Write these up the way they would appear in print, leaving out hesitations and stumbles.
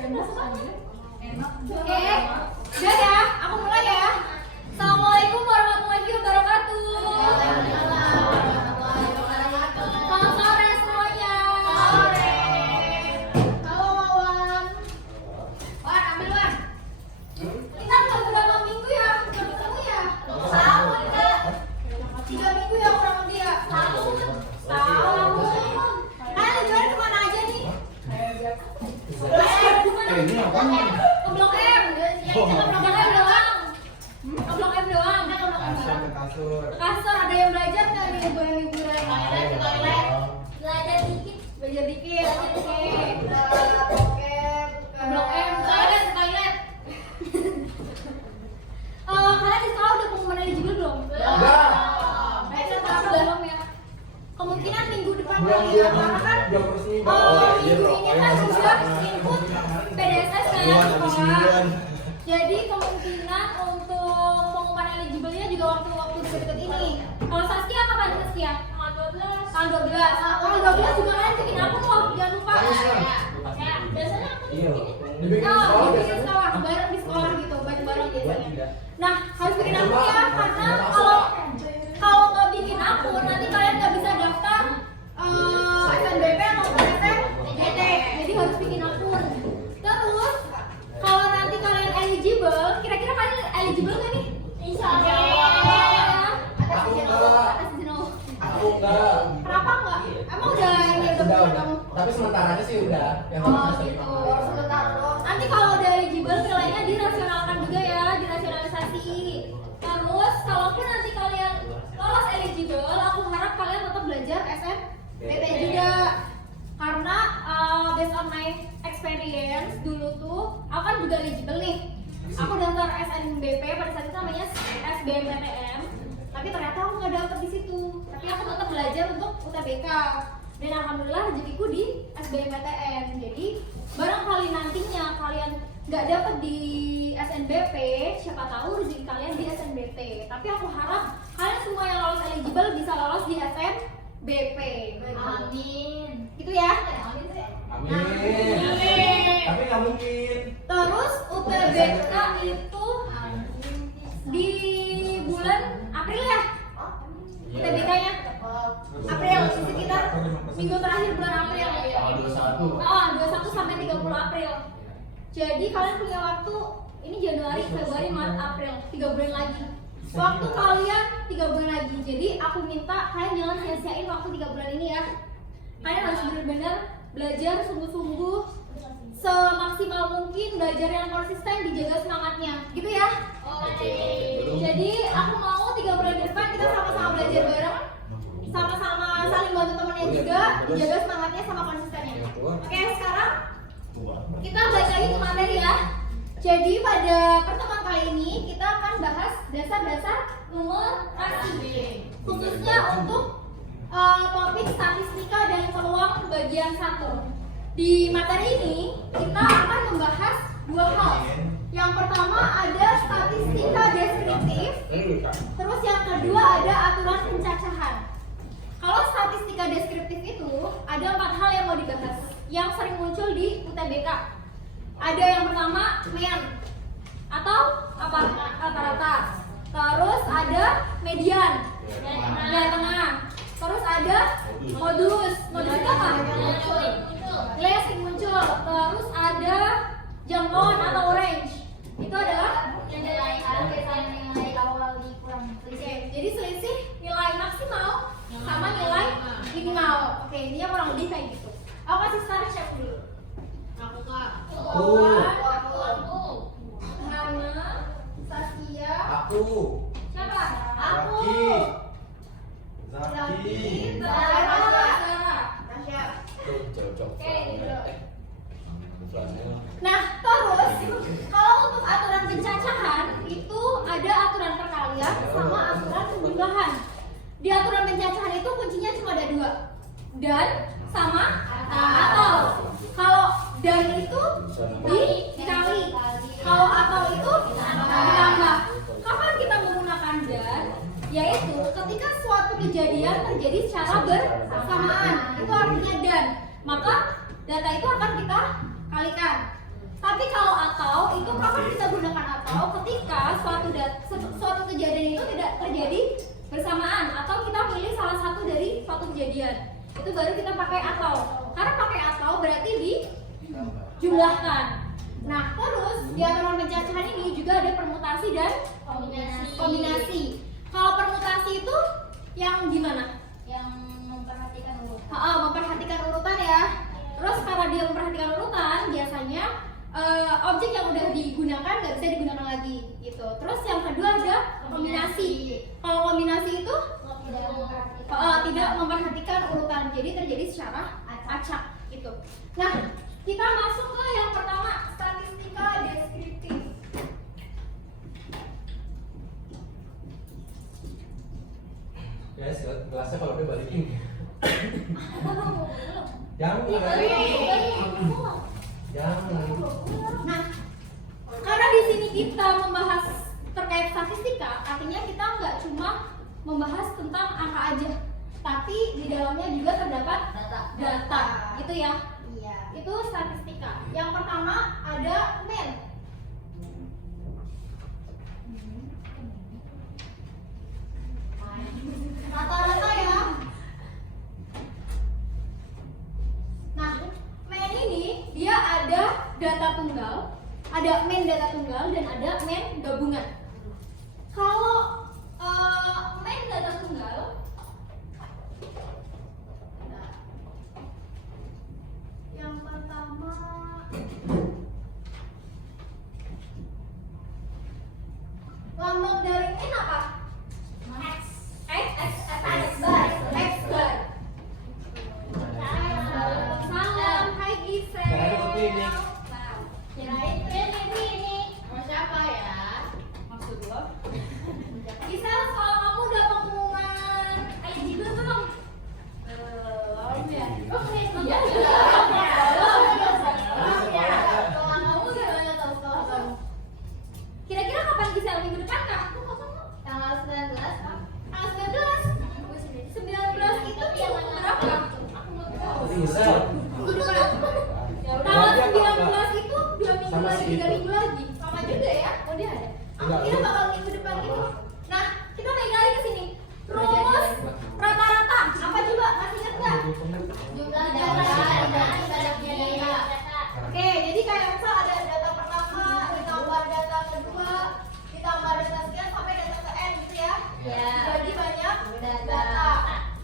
Oke, udah ya, aku mulai ya. Assalamualaikum warahmatullahi wabarakatuh. Selamat sore semuanya. Sore. Halo Wawan. Wan, ambil Wan. Kita udah berapa minggu ya? Udah ketemu ya? Setahun kan? 3 minggu ya kurang lebih ya? Setahun. Kalian liburan kemana aja nih? Ini apa nih? Ke Blok M. Ke Blok M doang. Ke Blok M doang. Kasur. Kasur ada yang belajar nggak nih liburan-liburan? Belajar dikit. Belajar dikit. Oke. Ke Blok M. Toilet. Kalian di sekolah udah pengumuman eligible belum? Udah. Belum ya. Kemungkinan minggu depan Belum, kali ya, karena kan belum resmi. minggu ini kan sudah input PDSS kan sekolah. Jadi kemungkinan untuk pengumuman eligible-nya juga waktu deket-deket ini. Kalau Saskia kapan Saskia? Tanggal 12. Tanggal 12 juga kalian bikin akun loh, jangan lupa. Biasanya aku bikin sekolah, bareng di sekolah gitu, bareng-bareng biasanya. Nah, harus bikin akun ya, karena kalau nggak bikin akun nanti kalian nggak bisa daftar SNBP atau SNBT. Jadi harus bikin akun. Terus kalau nanti kalian eligible, kira-kira kalian eligible nggak nih? Insya Allah. Aku enggak. Kenapa nggak? Emang udah ini udah kamu? Tapi sementaranya sih udah. Yang Gitu. Nanti kalau udah eligible nilainya dirasionalkan juga ya, dirasionalisasi. Terus kalaupun nanti kalian lolos eligible, aku harap kalian tetap belajar SNBT juga. Karena based on my experience dulu tuh, aku kan juga eligible nih. Aku daftar SNBP pada saat itu namanya SBMPTN, tapi ternyata aku nggak dapet di situ. Tapi aku tetap belajar untuk UTBK. Dan alhamdulillah rezekiku di SBMPTN. Jadi barangkali nantinya kalian nggak dapet di SNBP, siapa tahu rezeki kalian di SNBT. Tapi aku harap kalian semua yang lolos eligible bisa lolos di SNBP. Amin. Gitu ya. Amin. Tapi nggak mungkin. Terus UTBK itu di bulan April ya? UTBK-nya April, sekitar minggu terakhir bulan April. Tanggal 21 sampai 30 April. Jadi kalian punya waktu ini Januari, Februari, Maret, April, 3 bulan lagi. Waktu kalian 3 bulan lagi. Jadi aku minta kalian jangan sia-siain waktu 3 bulan ini ya. Kalian harus benar-benar belajar sungguh-sungguh, semaksimal mungkin, belajar yang konsisten, dijaga semangatnya, gitu ya. Jadi aku mau 3 bulan ke depan kita sama-sama belajar bareng, sama-sama saling bantu temennya juga, dijaga semangatnya sama konsistennya. Oke, sekarang kita balik lagi ke materi ya. Jadi pada pertemuan kali ini kita akan bahas dasar-dasar numerasi, khususnya untuk topik statistika dan peluang bagian 1. Di materi ini kita akan membahas 2 hal. Yang pertama ada statistika deskriptif, terus yang kedua ada aturan pencacahan. Kalau statistika deskriptif itu ada 4 hal yang mau dibahas yang sering muncul di UTBK. Ada yang pertama mean atau apa rata-rata. Terus ada median, nilai tengah. Terus ada modulus itu apa? Nilai yang sering muncul. Terus ada jangkauan atau range. Itu adalah nilai awal dikurang selisih. Jadi selisih nilai maksimal sama nilai minimal. Oke, ini kurang lebih kayak gitu. Aku kasih start check dulu. Aku Kak. Aku. Hana, Saskia. Aku. Siapa? Aku. Zaki. Tasya. Cocok. Oke, gitu. Nah, terus kalau untuk aturan pencacahan itu ada aturan perkalian sama aturan penjumlahan. Di aturan pencacahan itu kuncinya cuma ada 2, dan sama atau. Kalau dan itu dikali, kalau atau itu ditambah. Kapan kita menggunakan dan? Yaitu ketika suatu kejadian terjadi secara bersamaan, itu artinya dan. Maka data itu akan kita kalikan. Tapi kalau atau itu kapan kita gunakan atau ketika suatu kejadian itu tidak terjadi bersamaan atau kita pilih salah satu dari suatu kejadian. Itu baru kita pakai atau. Karena pakai atau berarti dijumlahkan. Nah, terus di aturan pencacahan ini juga ada permutasi dan kombinasi. Kalau permutasi itu yang gimana? Yang memperhatikan urutan. Memperhatikan urutan ya. Terus karena dia memperhatikan urutan, biasanya objek yang udah digunakan nggak bisa digunakan lagi gitu. Terus yang kedua ada kombinasi. Kalau kombinasi itu tidak memperhatikan urutan, jadi terjadi secara acak gitu. Nah, kita masuk ke yang pertama, statistika deskriptif. Guys, gelasnya kalau udah balikin. Jangan. Nah, karena di sini kita membahas terkait statistika, artinya kita nggak cuma membahas tentang angka aja, tapi di dalamnya juga terdapat data, gitu ya. Iya. Itu statistika. Yang pertama ada men. Rata-rata ya. Nah, men ini dia ada data tunggal, ada men data tunggal dan ada men gabungan. Kalau men data tunggal, yang pertama lambang dari n apa? X bar. Salam, hai Gisel. Kirain kopi ini. Kirain ini. Mau siapa ya? Maksud lo? Gisel, kalau kamu udah pengumuman eligible belum? Belum ya? Oh, iya. Kalau kamu udah banyak tahu sekolah kamu. Kira-kira kapan Gisel minggu depan kah? Aku kosong kok. Tanggal 19 Pak. Tanggal 19. 19 itu minggu berapa? Gisel. Tanggal 19 itu 2 minggu Sama lagi, si 3 itu. minggu lagi. Sama juga ya? Oh dia ada. Aku Enggak, kira lu. bakal minggu depan gitu. Nah, kita balik lagi ke sini. Rumus rata-rata. Apa coba? Masih ingat nggak? Jumlah data. Oke, jadi kayak misal ada data pertama, ditambah data kedua, ditambah data sekian sampai data ke n gitu ya. Ya. Dibagi banyak data.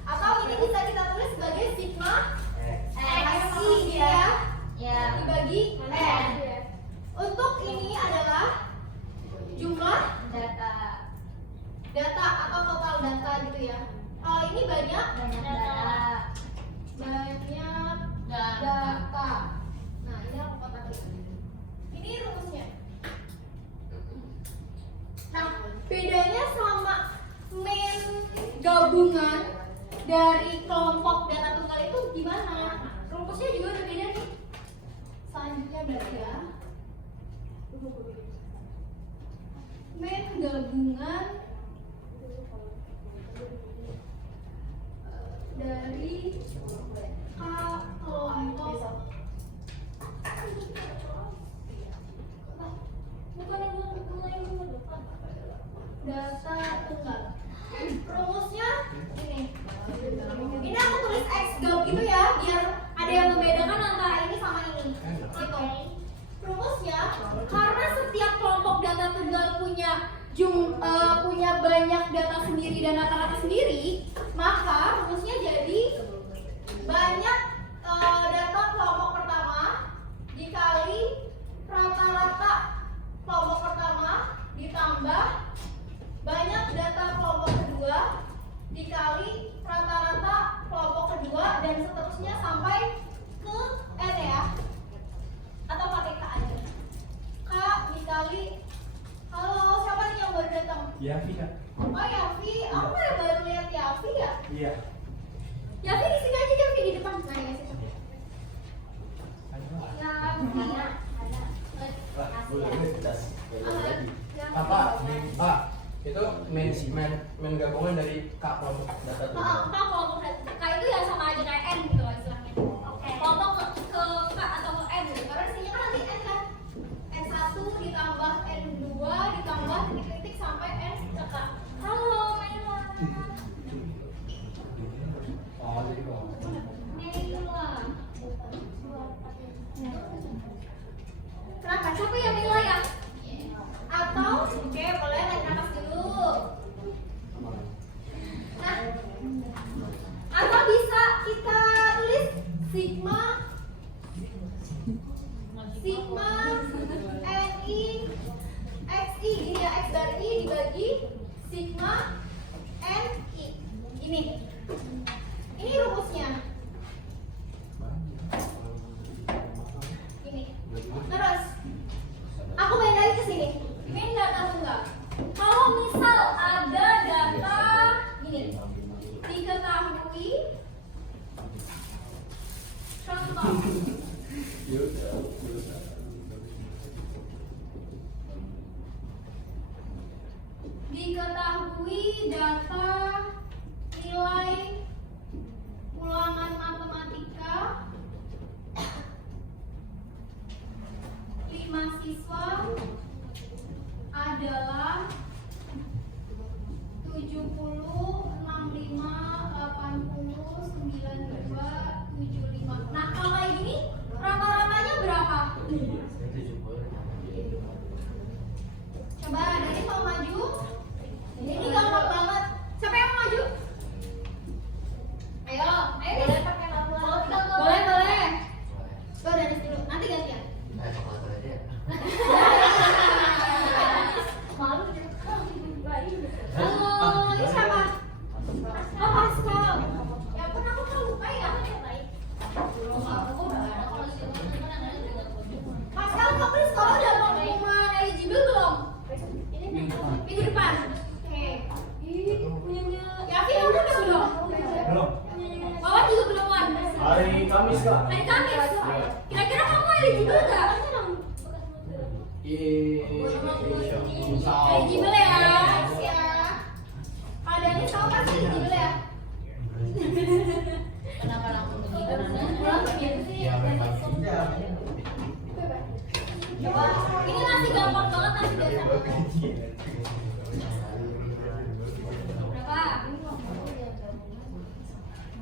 Atau ini bisa kita tulis sebagai sigma xi ya. Ya. Dibagi n. Untuk ini adalah jumlah data atau total data gitu ya. Kalau ini banyak data. Nah, ini aku kotakin. Ini rumusnya. Nah, bedanya sama main gabungan dari kelompok data tunggal itu gimana? Rumusnya juga udah beda nih. Selanjutnya berarti ya. Main gabungan dari kelompok bukan yang depan data tunggal. Rumusnya ini aku tulis X gab gitu ya, biar ada yang membedakan antara ini sama ini gitu. Rumusnya karena setiap kelompok data tunggal punya banyak data sendiri dan rata-rata sendiri, maka rumusnya jadi banyak data kelompok pertama dikali rata-rata kelompok pertama ditambah banyak data kelompok kedua dikali rata-rata kelompok kedua dan seterusnya sampai ke n ya, atau pakai k aja. K dikali, halo siapa nih yang baru datang? Yafi kak. Oh Yafi, aku kan baru lihat Yafi ya. Iya. Yafi di sini aja, Yafi di depan. Nah ya situ. Yafi. Pak, boleh ini tas. Pak, itu main gabungan dari K kelompok data tunggal. K kelompok K itu ya sama aja kayak N gitu loh istilahnya. Kelompok ke K atau ke N gitu. Karena sini kan nanti N kan. Capek ya nilai ya? Atau oke boleh naik ke atas dulu. Nah, atau bisa kita tulis sigma NI XI gini ya, X dari I dibagi sigma NI. Ini rumusnya. Ini. Terus aku balik lagi ke sini. Min data tunggal. Kalau misal ada data gini diketahui contoh diketahui data nilai ulangan matematika 5 siswa adalah 70, 65, 80, 92, 75. Nah, kalau kayak gini rata-ratanya berapa? Coba dari mau maju. Ini gampang banget. Siapa yang mau maju? Ayo Boleh pakai kalkulator. boleh. Coba dari dulu. Nanti gantian. Malu Halo, ini siapa? Oh, Pascal. Ya ampun, aku kan lupa ya. Pascal, kamu di sekolah udah mau pengumuman eligible belum? Minggu depan. Oke. Ih, punyanya. Yafi, kamu udah belum? Belum. Wawan juga belum, Wan. Hari Kamis kak. Hari Kamis. Kira-kira kamu eligible nggak? Eligible ya. Kalau Dani tahu pasti eligible ya. Kenapa langsung begitu? Ini masih gampang banget masih dasar. Berapa?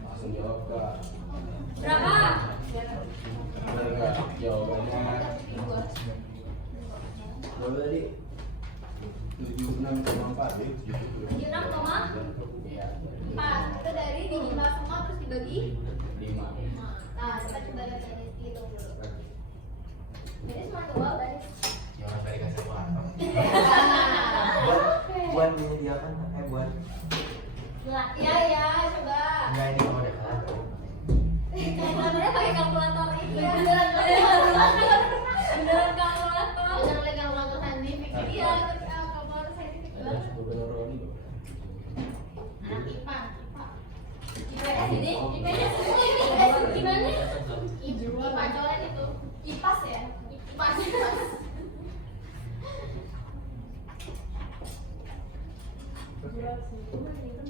Langsung jawab kak. Berapa? Bener nggak jawabannya? Berapa tadi? 76,4 ya? 76,4. Iya. Itu dari dijumlah semua terus dibagi 5. 5. Nah, kita coba lihat dari hitung dulu. Jadi cuma 2 tadi. Jangan sampai dikasih uang. Buat menyediakan buat Iya, coba. enggak ini mau dekat. Kalkulatornya pakai kalkulator ini ya. Beneran kalkulator. Jangan lagi kalkulator saintifik. Iya, kalkulator saintifik banget. Anak IPA. IPS ini, IPS semua ini IPS gimana? IPA coret itu. IPAS ya? IPA.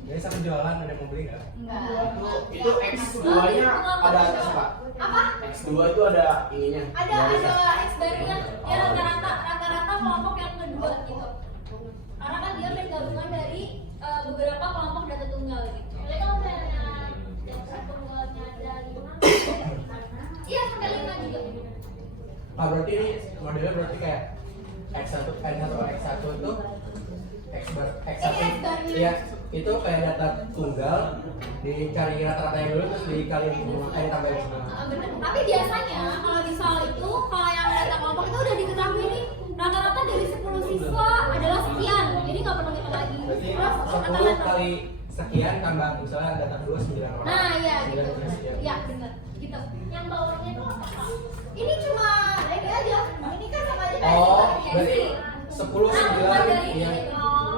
Jadi sampai jualan ada yang mau beli nggak? Enggak. Itu X2-nya ada atas pak. Apa? X2 itu ada ininya. Ada X barunya. Ya rata-rata kelompok yang kedua gitu. Karena kan dia gabungan dari beberapa kelompok data tunggal gitu. Jadi kalau misalnya data tunggalnya ada 5, Iya sampai 5 juga. Nah berarti ini modelnya berarti kayak X1 itu X1 iya itu kayak data tunggal dicari rata-ratanya dulu terus dikaliin tambahin semua. Bener. Tapi biasanya kalau di soal itu kalau yang data kelompok itu udah diketahui nih rata-rata dari 10 siswa adalah sekian. Jadi nggak perlu kita lagi. Berarti Terus 10 kali sekian tambah misalnya data kedua 9 orang. Nah, iya 9 gitu. kali sekian. Iya, benar. Gitu. yang bawahnya itu apa? Ini cuma ini aja. Ini kan sama aja Oh, kayak berarti si 10 Nah, bukan dari 9 ini. iya.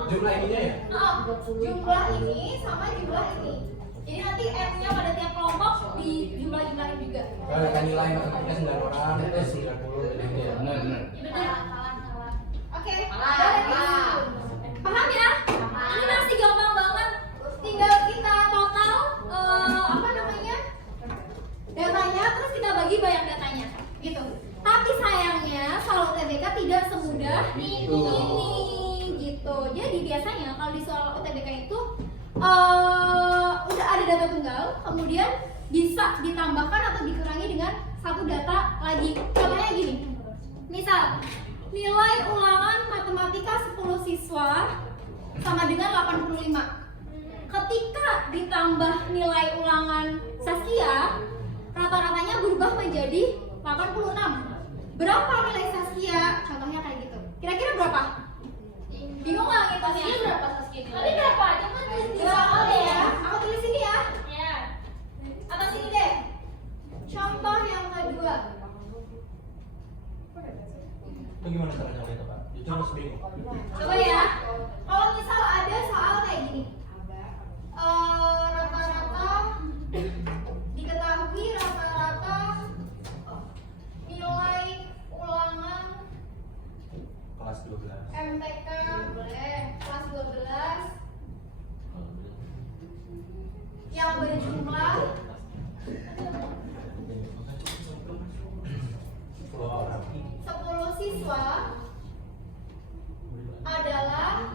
Jumlah ininya ya? Jumlah ini sama jumlah ini. Jadi nanti F-nya pada tiap kelompok di jumlah-jumlahin juga. Kalau ada nilai matematika 9 orang terus 90 gitu ya. Benar. Salah. Oke. Salah. Paham ya? Ini masih gampang banget. Tinggal kita total apa namanya? Datanya terus kita bagi banyak datanya. Gitu. Tapi sayangnya kalau UTBK tidak semudah ini gitu. Jadi biasanya kalau di soal UTBK itu udah ada data tunggal, kemudian bisa ditambahkan atau dikurangi dengan satu data lagi. Contohnya gini, Misal, nilai ulangan matematika 10 siswa sama dengan 85. Ketika ditambah nilai ulangan Saskia, rata-ratanya berubah menjadi 86. Berapa nilai Saskia? Contohnya kayak gitu. Kira-kira berapa? Bingung nggak ngitungnya? Saskia berapa Saskia? Tapi berapa? Coba tulis di soal deh ya. Aku tulis ini ya. Ya. Atau sini deh. Contoh yang kedua. Itu gimana caranya itu Pak? Jujur harus bingung. Coba ya. Kalau misal ada soal kayak gini. Rata-rata diketahui rata-rata nilai ulangan Kelas 12. MTK boleh kelas 12 yang berjumlah 10 siswa adalah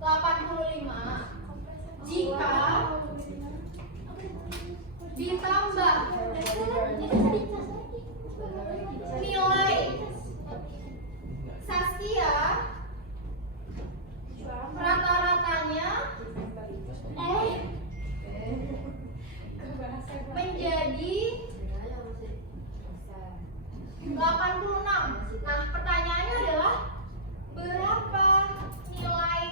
85 jika ditambah nilai Saskia rata-ratanya menjadi 86. Nah, pertanyaannya adalah berapa nilai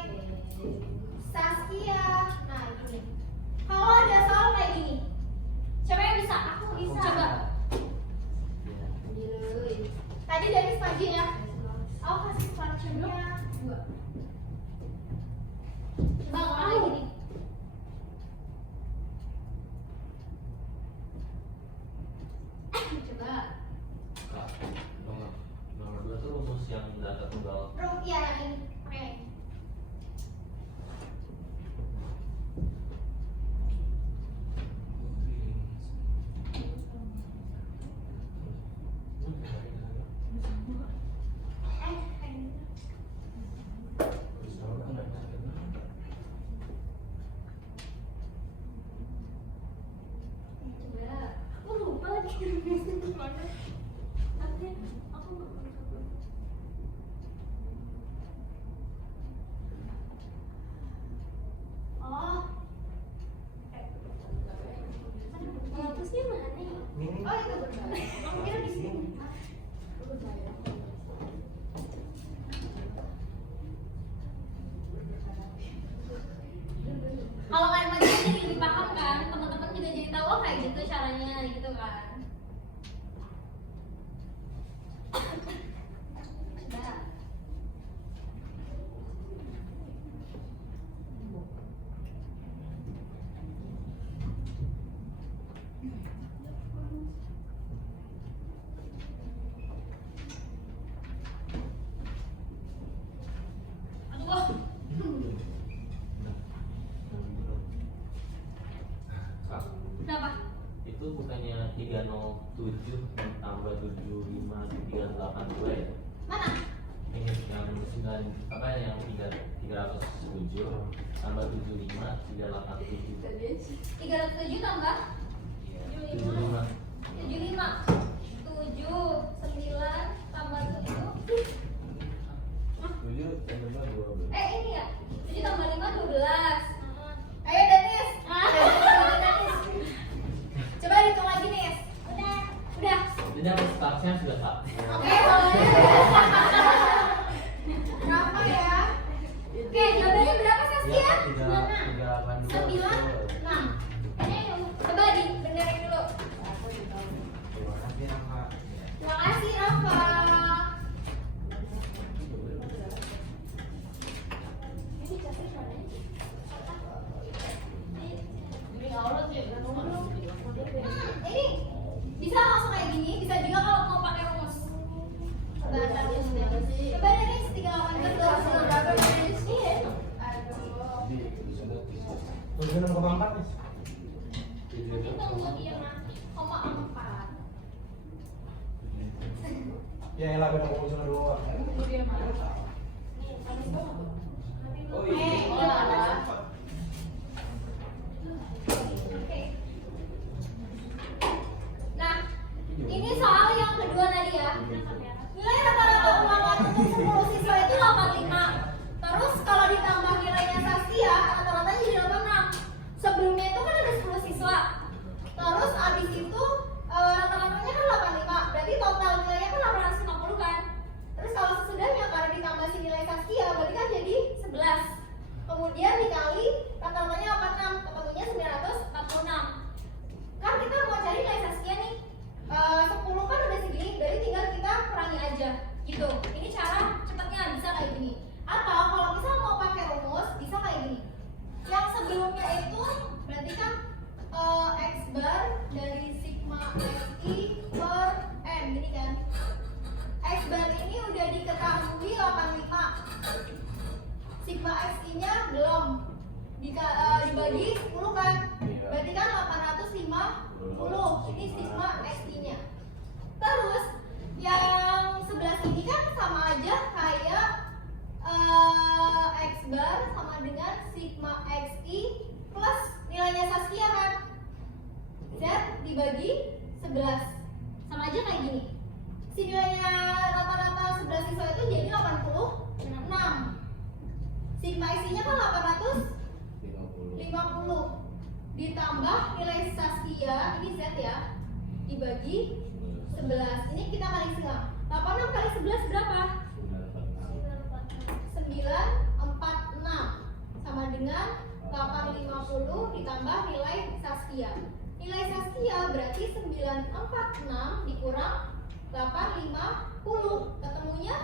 Saskia? Nah, ini. Kalau ada soal kayak gini, siapa yang bisa? Aku bisa. Coba. Tadi dari pagi ya. Aku kasih fraction-nya 2. Coba kayak gini. Coba. Kak, nomor 2 tuh rumus yang data tunggal. Iya, yang ini. Pakai. Aku lupa lagi. Oh. Hapusnya mana ya? Ini Oh, itu benar. Aku kira di sini. Kalau kalian baca jadi lebih paham kan, teman-teman juga jadi tahu oh kayak gitu caranya gitu kan. Sudah. Aduh, wah. Kak, Kenapa? itu bukannya 307 tambah 75 382 ya? Mana? Ini yang 9 apa yang 307 tambah 75 387. 307 tambah 75. 75 7 9 tambah 7 7 tambah 12. ini ya 7 tambah 5 12. Ayo Dennis. Coba hitung lagi Nis. Udah. Jadi aku startnya sudah satu. Oke, boleh. Berapa ya? Oke, jawabannya berapa Saskia? 9. Nah, coba dibenerin dulu. Terima kasih Rafa. Terima kasih Rafa. Ini bisa langsung kayak gini, bisa juga kalau mau pakai rumus. Coba Dennis 38 berapa Dennis? Aduh. 76,4 nih. Nanti tunggu dia nanti, 0,4. Ya elah beda komposisi doang. Oh iya. Oke. Nah, ini soal yang kedua tadi ya. dibagi 10 kan? Berarti kan 850. Ini sigma XI-nya. Terus yang sebelah sini kan sama aja kayak X bar sama dengan sigma XI plus nilainya Saskia kan? Z dibagi 11. Sama aja kayak gini. Si nilainya rata-rata 11 siswa itu jadi 86. Sigma XI-nya kan 850. Ditambah nilai Saskia, ini Z ya, dibagi 11. Ini kita kali setengah. 86 kali 11 berapa? 946 sama dengan 850 ditambah nilai Saskia. Nilai Saskia berarti 946 dikurang 850, ketemunya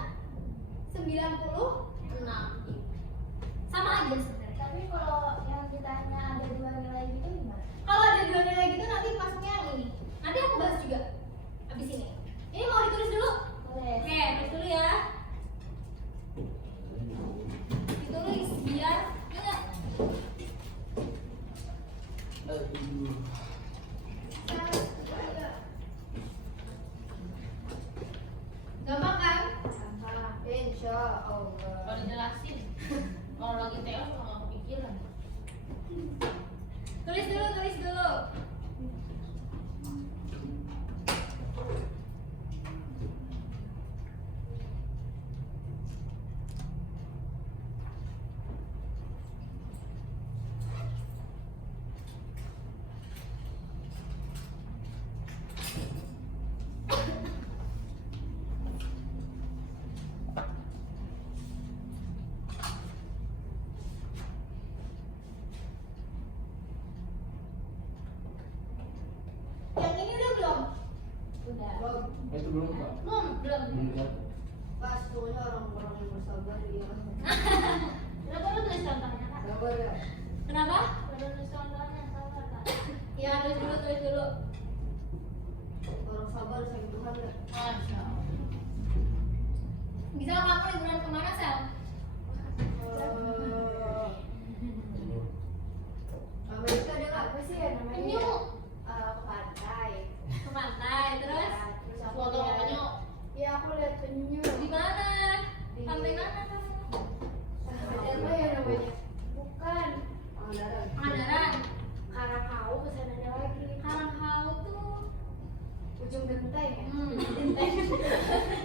96. Sama aja sebenarnya. Tapi kalau yang ditanya ada 2 nilai gitu gimana? Kalau ada 2 nilai gitu nanti masuknya yang ini. Nanti aku bahas juga habis ini. Ini mau ditulis dulu? Boleh. Oke, tulis dulu ya. Ditulis biar ingat. Gampang kan? Gampang. Insya Allah. Kalau dijelasin, kalau lagi TO suka nggak kepikiran. Tulis dulu, tulis dulu. Yang ini udah belum? Udah. Itu belum Pak. Belum. Pas pokoknya orang-orang yang bersabar dia Berapa lu tulis contohnya kak? sabar ya. Kenapa? Baru tulis contohnya sabar kak. Ya, tulis dulu, tulis dulu. Orang sabar sayang Tuhan ya. Masya Allah. Bisa kamu liburan kemana, Sel? Amerika dia apa sih ya namanya? Penyu. Ke pantai. Ke pantai, terus? Ya, terus aku Foto lihat- penyu. Iya aku lihat penyu. Di mana? Di- Pantai mana kamu? Apa ya namanya? Bukan. Pangandaran. Pangandaran. Karakau kesananya lagi. Karanghau tuh. Ujung genteng ya.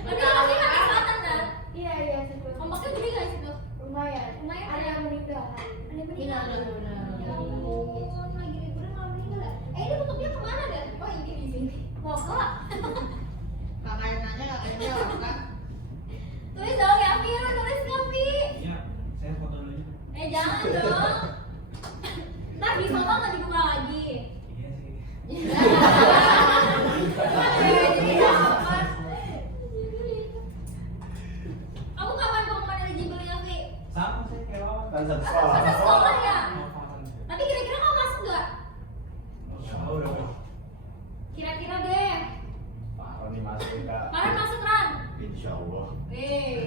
Tapi pasti kan selatan kan? Iya iya sebelah. Ombaknya gede gak situ? Lumayan. Lumayan, Ada ya? yang meninggal. Ada yang meninggal. Benar. Ya ampun, lagi liburan malah meninggal ya? Ini tutupnya kemana dan? Oh ini di sini. Pokok. Kakaknya nanya kakaknya jawab kan? Tulis dong ya, Vi. Lu tulis nggak, Vi? Iya, saya foto dulu aja. Jangan dong. Ntar di foto nggak dibuka lagi. Iya sih. Jadi dapat. Kamu kapan pengumuman eligible ya, Vi? Sama saya kayak lawan. Kan satu Masa sekolah ya? Lawan. Tapi kira-kira kamu masuk nggak? Oh, udah. Kira-kira deh. Parah nih masuk Kak. Kalian masuk Ran? Insya Allah.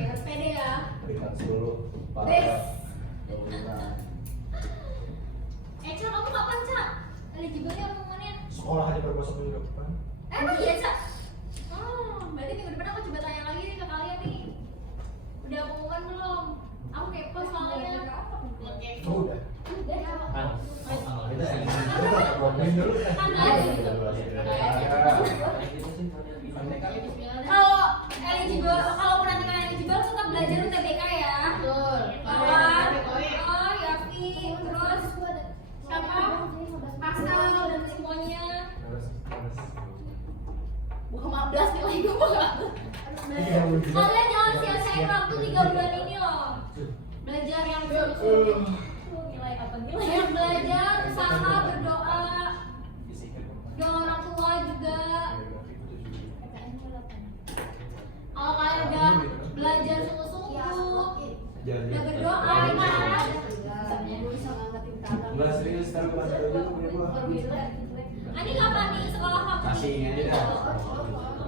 Harus pede ya. Peringkat 10. Bes. Turunan. Cak, kamu kapan, Cak? Eligible-nya pengumumannya? Sekolah aja berbosok minggu depan. Emang iya, Cak? Berarti minggu depan aku coba tanya lagi nih ke kalian nih. Udah pengumuman belum? Aku kepo soalnya. Oh, udah. Udah, Cak. Kan, tanggal Kita kita yang ngomongin dulu kan. Tanggal aja. Kalau eligible, kalau nanti kalian eligible tetap belajar UTBK ya. Betul. Kawan, oh Yafi, terus siapa? Pascal dan semuanya. Bukan 15 nilai gue banget. Kalian jangan sia-siain waktu 3 bulan ini loh. Belajar yang sungguh. Nilai apa nilai? Yang belajar, usaha, berdoa, doa orang tua juga. Kalau kalian udah belajar sungguh-sungguh, udah berdoa kan? Bisa ngangetin tangan. Enggak serius sekarang kelas 2 itu punya gua. Ini kapan nih sekolah kamu? Kasih ini aja dah.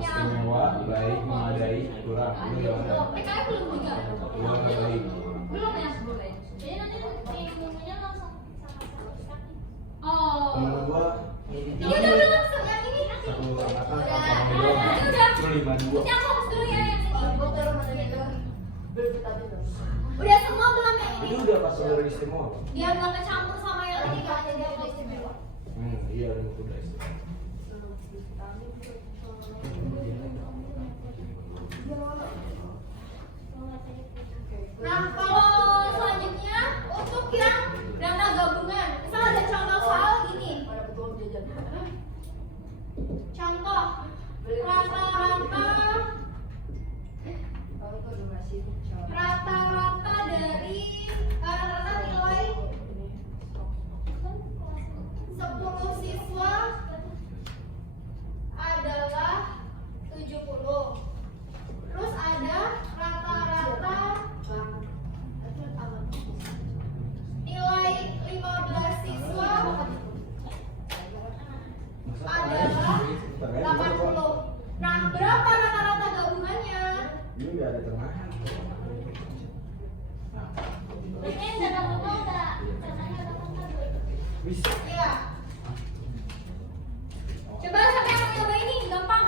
Istimewa, baik, memadai, kurang. Itu gimana? PKM belum juga? Kurang baik. Belum ya? Jadi nanti ilmunya langsung Oh. Temen gua Ini udah langsung yang ini. satu angkatan Udah. sama gua. Ini udah. Itu 52. Ini aku hapus dulu ya yang ini. Gua taruh mana itu? Belum tadi dong. Udah semua belum yang ini? Itu udah pas udah istimewa. Dia nggak kecampur sama yang ini kan jadi aku istimewa. Iya udah istimewa. Nah, kalau selanjutnya untuk yang dana gabungan, misal ada contoh soal gini. Pada betul jajan. Contoh rata-rata Kalau gua udah ngasih cara. rata-rata dari rata-rata nilai 10 siswa adalah 70. Terus ada rata-rata nilai 15 siswa adalah 80. Nah, berapa rata-rata gabungannya? Ini udah ada tengah. Nah, Ini data total ada datanya ada total. bisa. Iya. Coba siapa yang mau coba ini? Gampang.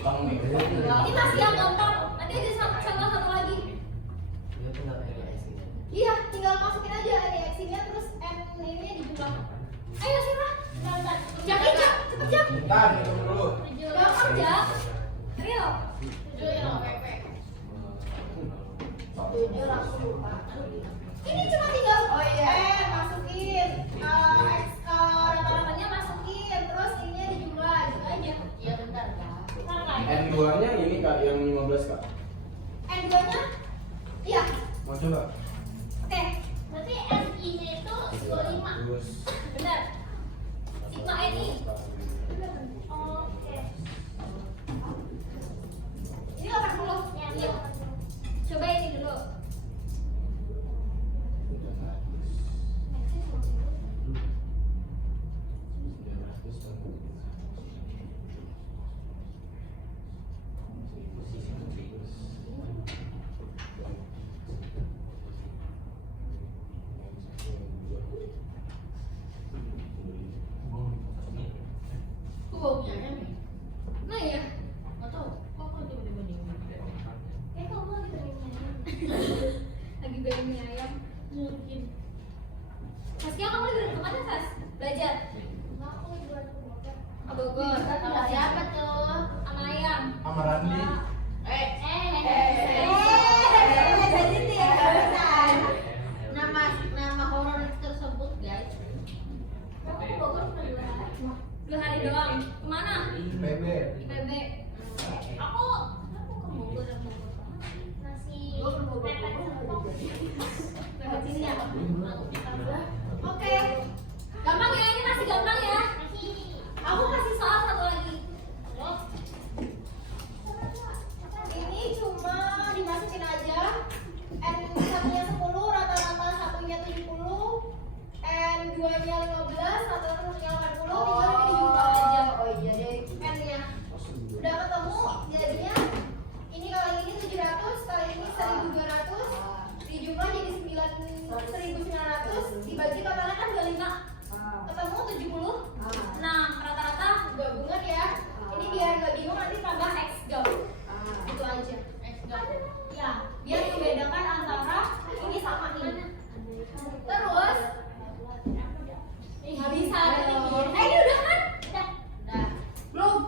Bang nih. Ini masih yang gampang. Nanti ada contoh satu lagi. Dia tinggal kayak sih. Iya, tinggal masukin aja ada X-nya terus N ini dijumlah. Ayo siapa? Jaki, Jak, cepet Jak. Bentar, hitung dulu. Gampang Jak. Ayo. Tujuh langsung lupa. Ini cuma tinggal N masukin, X rata-ratanya masukin, terus ininya dijumlah gitu aja. Iya bentar ya. N2-nya ini Kak, yang 15 Kak. N2-nya? Iya. Mau coba? Oke, Berarti SI-nya itu 25. Terus benar. Sigma NI. Oke. Ini 80. Iya. Coba ini dulu. Nah ya. Kamu lagi lagi beli mie ayam. Mungkin. Saskia, kamu lagi di mana, Sas? Belajar. Aku lagi buat pembuka. Ke Bogor. Sama siapa tuh? Sama ayam. Sama Randi. Nama horor tersebut guys. Kamu ke Bogor cuma 2 hari doang. Kemana? PB. IPB. Aku ke Bogor dan Bogor. Nasi pepes sempok. Lewat sini ya. Oke. Gampang ya, ini masih gampang ya. Nasi. Aku kasih soal satu lagi. Ini cuma dimasukin aja. N satunya 10, rata-rata satunya 70. N 2-nya 15, rata-rata satunya 80. Tinggal ini dijumlah aja. Oh iya deh. N-nya. Udah ketemu, jadinya ini kali ini 700, kali ini 1200. Dijumlah jadi 1900, dibagi totalnya kan 25. Ketemu 70. Nah, rata-rata gabungan ya. Ini biar nggak bingung nanti tambah X gab. Itu aja. Ya, biar membedakan antara ini sama ini. Terus nggak bisa dong. Ini udah kan? Udah. Belum.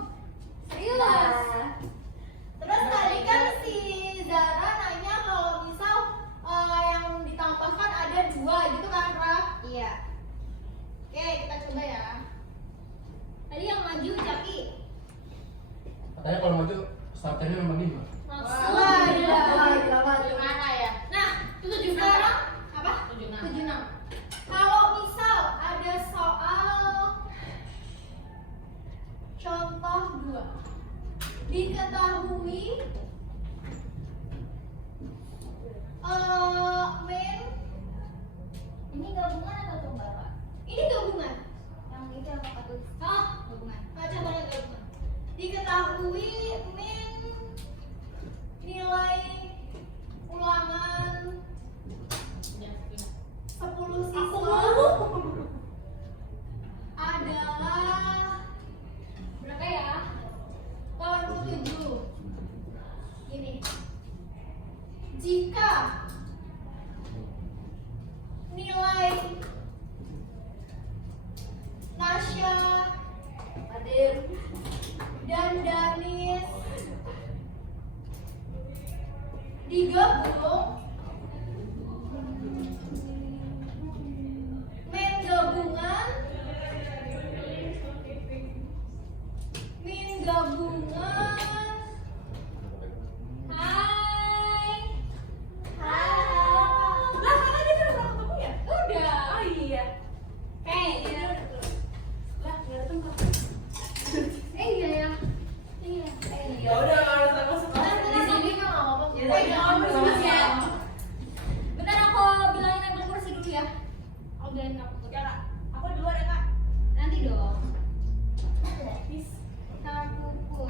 Serius. Terus tadi kan si Zara nanya kalau misal yang ditambahkan ada 2 gitu kan, Ra? Iya. Oke, kita coba ya. Tadi yang maju Jaki. Katanya kalau maju starternya nomor 5. Wah, gila. jika nilai Nasya, Adil, dan Danis digabung min gabungan hai lah kan aja udah pernah ketemu ya udah oh iya kayaknya udah terus lah nggak ketemu iya ya Ya udah nggak harus aku sekolah. Di sini mah nggak apa-apa. jangan berisik ya. Bentar aku bilangin yang kursi dulu ya. Aku bilangin kamu. Ya kak, aku duluan ya kak. Nanti dong. Satu pun.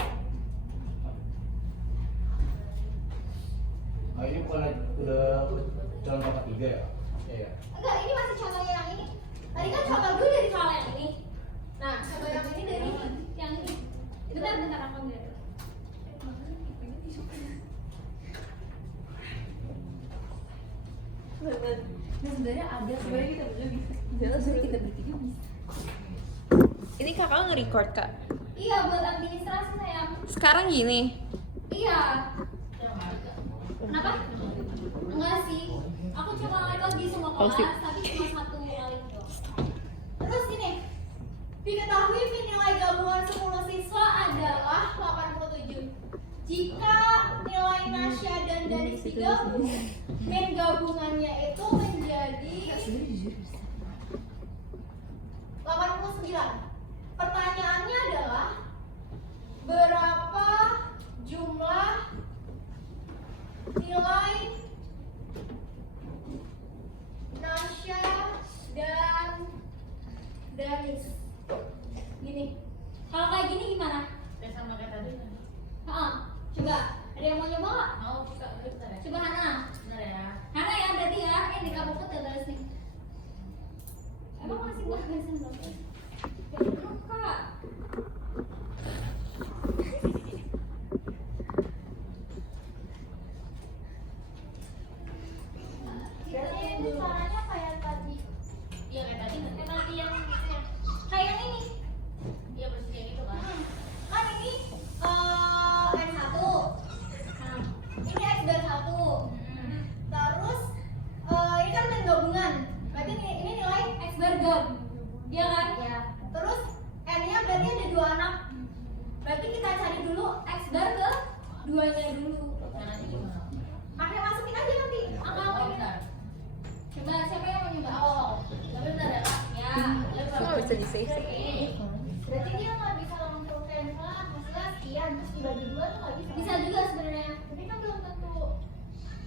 Oh ini bukan udah contoh ketiga ya? Iya. Enggak, ini masih contohnya yang ini. Tadi kan contoh dulu dari soal yang ini. Nah, contoh yang ini dari yang ini. Bentar aku ambil. Sebenarnya ada. Sebenarnya kita berdua bisa. Sebenarnya kita bertiga bisa. Ini kakak nge-record kak. Iya, buat administrasi sayang. Sekarang gini. Iya. Kenapa? Enggak sih. Aku coba nge-record di semua Oh, kelas, sip. tapi cuma satu kali doang. Terus ini, diketahui nilai gabungan 10 siswa adalah 87. Jika nilai Nasya dan Danis digabung, min gabungannya itu menjadi 89. Pertanyaannya adalah berapa jumlah nilai Nasya dan Danis? Gini. Kalau kayak gini gimana? Kayak sama kayak tadi. Coba. Ada yang mau nyoba nggak? Mau buka bentar ya. Coba Hana. Benar ya. Hana ya berarti ya. Di kamu pun tulis nih. Emang masih buat biasa belum? Kak. Jadi itu caranya kayak tadi. Iya kayak tadi. Kayak tadi yang Kayak yang ini. Iya persis kayak gitu kan. Kan ini N1. Nah, ini X dan 1. Terus ini kan min gabungan. Berarti ini nilai X bar gab. Iya kan? Iya. Terus N-nya berarti ada 2 anak. Berarti kita cari dulu X bar ke 2-nya dulu. Nah nanti gimana? Makanya masukin aja nanti angka Oh, ini. bentar. Coba siapa yang mau nyoba? Oh, tapi bentar ya kak. Ya. Nggak bisa di save sih. berarti dia nggak bisa langsung cancel, maksudnya sekian terus dibagi dua tuh nggak bisa. Bisa juga sebenarnya. Tapi kan belum tentu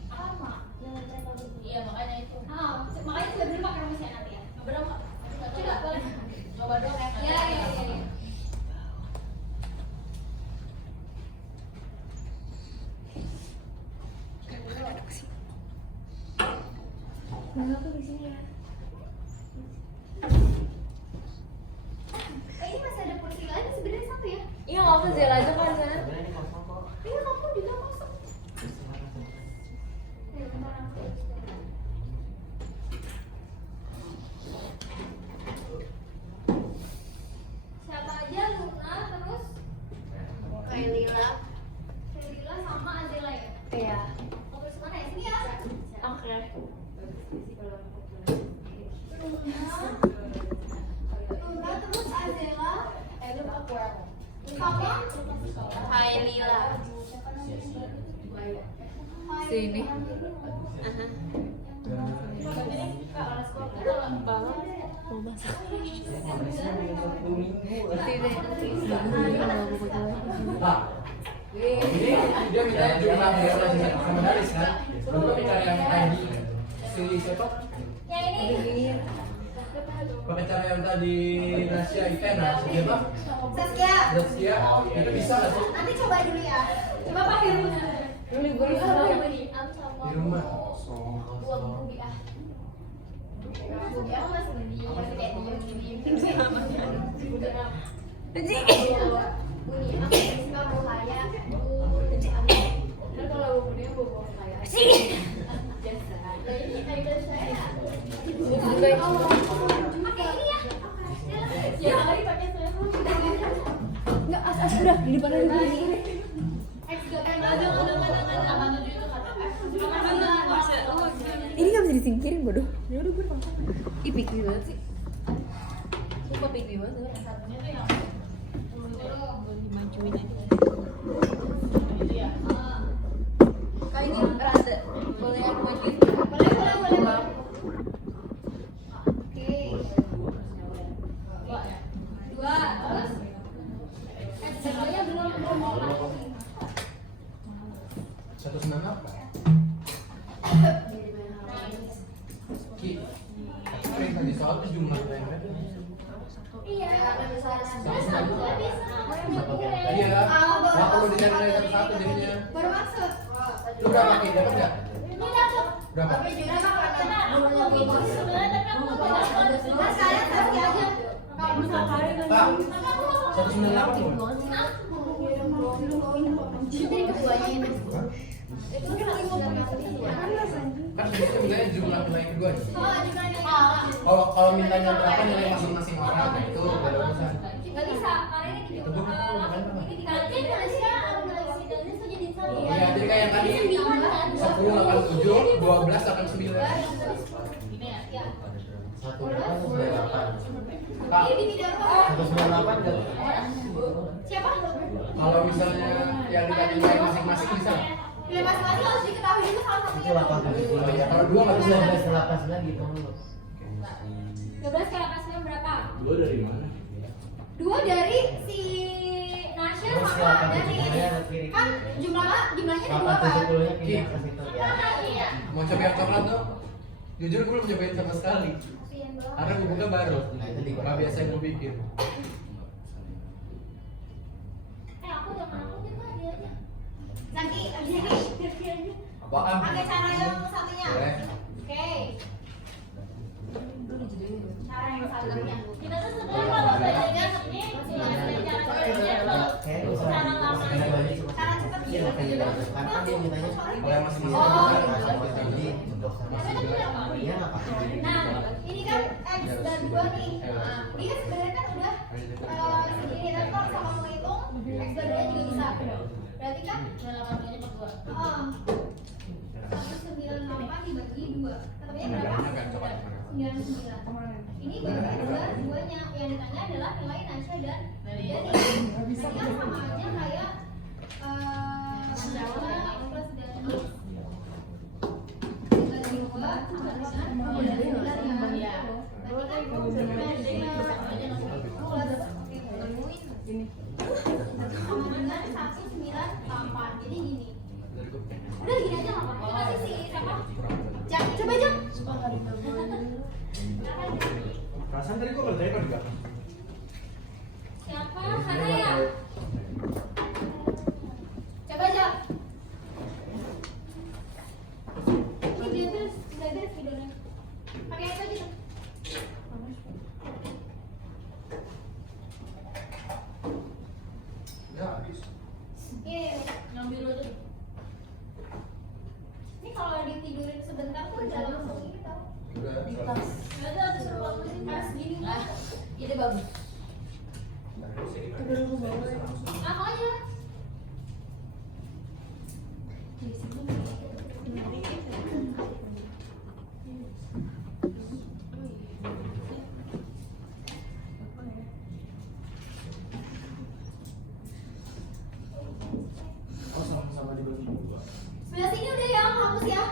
sama nilai mereka berdua. Iya makanya itu. Makanya coba dulu pakai rumusnya nanti ya. Berapa? Coba boleh. Coba dong ya. Ya. Nggak tuh di sini ya. Ini masih ada kursi lagi sebenarnya satu ya. Iya nggak apa Zela aja kan sana. Sebenarnya ini kosong kok. Iya kamu juga masuk. Siapa aja Luna terus Kailila. Lila sama Azela ya. Iya. Mau terus mana ya? Sini ya. Oke. Luna terus Azela. Lu aku ya. Sama Kailila. Sini. Mau masak. Nah, ini dia minta jumlah nilai sama Danis kan? Untuk cara yang tadi si siapa? yang ini. Pakai cara yang tadi Nasya Ikena, siapa? Saskia. Zaskia, itu bisa nggak sih Nanti coba dulu ya. Coba pakai rumus. Dulu gue sama. di rumah? Pakai ini ya. Ya, hari pakai seragam. Enggak, as udah di depan ada ini. Ini nggak bisa disingkirin bodoh. Ya udah gue nonton. Ih picky banget sih. Sumpah picky banget. Dimacuin aja. Kayak ini rada. Boleh aku majuin? Boleh. Oke. Dua, terus sebenarnya belum mau lagi. 198 apa? Ki, tapi tadi soal itu jumlah yang ada. Iya. Iya, nggak perlu dicari dari satu-satu jadinya. Baru maksud. Lu berapa Ki? Dapat nggak? Ini dapat. Berapa? Mas kalian kasih aja. Kalau misal kalian Pak, 198 bukan? jadi keduanya ini. Kan sebenarnya bilangnya jumlah nilai kedua nih. Kalau mintanya berapa nilai masing-masing orang, nah itu beda urusan. Nggak bisa, karena ini Itu gue ini dikali Indonesia jadi satu. Iya, jadi kayak yang tadi 10 akan 7, 12 akan 9. 198 Kak, Ini di bidang apa? 198 enggak? Siapa? kalau misalnya yang dikali nilai masing-masing bisa. Nilai masing-masing harus diketahui dulu salah Itu satunya. 8 Ya, kalau dua nggak bisa. 12 gitu dulu. 12 kali atasnya berapa? Dua dari mana? 2 dari si Nasya sama dari kan jumlahnya ada 2 kan? 10-nya pindah ke situ ya. Mau coba yang coklat tuh? Jujur gue belum cobain sama sekali. Karena gue buka baru. Nah, itu di Gak biasa yang gue bikin. Aku udah mau kan dia aja. Nanti abis ini Apaan? pakai cara yang satunya. Boleh. Oke. Cara yang satunya. Kita tuh sebenarnya kalau belajarnya ini masih belajar Kayak bisa cara cepet iya gitu. kayak gitu kan dia mintanya Kalau yang masing-masing Oh. jadi untuk sama si iya nggak pakai Nah, ini kan X dan 2 nih. Nah, dia sebenarnya kan udah segini, tapi kalau sama menghitung X dan 2 juga bisa. Berarti kan 198 dibagi 2. Ketemunya berapa? 99. Ini bagi 2-nya. Yang ditanya adalah nilai Nasya dan Dani. Berarti kan sama aja kayak X plus dan X. Bagi 2 sama dengan ya. Sama dengan 198. Jadi gini. Udah gini aja nggak apa-apa. Kasih si siapa? Cak, coba aja. Perasaan tadi gue kerjain kan juga. Siapa? Sana ya. Coba aja. Ini dia terus, videonya. Pakai apa gitu? Ya habis. Ini ngambil aja. Ini kalau ditidurin sebentar tuh udah langsung ini tau. Udah. Nggak ada disuruh bangunin harus gini lah. Ide bagus. Aku aja. oh sama-sama dibagi dua. Sebelah sini udah ya, hapus ya.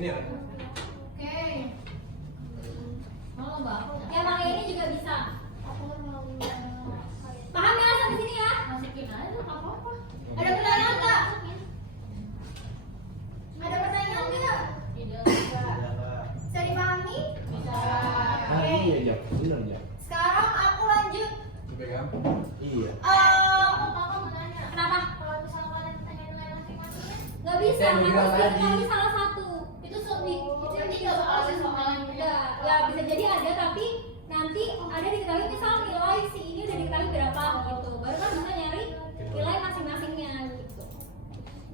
Ini ya? Oke. Mau nggak aku? Yang pakai ini juga bisa. Aku mau Paham ya sampai sini ya? masukin aja nggak apa-apa. Ada pertanyaan nggak? Ada pertanyaan nggak? Tidak. Bisa dipahami? Bisa. Ah iya Jap, bener Jap. Sekarang aku lanjut. Dipegang. Iya. Kakak mau nanya. Kenapa? Kalau misalnya kalian tanya nilai masing-masingnya, Nggak bisa, Yang dibilang harus tadi. diketahui salah satu. itu berarti Itu nggak bakal ada soalnya. Enggak, ya bisa jadi ada tapi nanti ada diketahui misal nilai si ini udah diketahui berapa gitu. Baru kan bisa nyari nilai masing-masingnya gitu.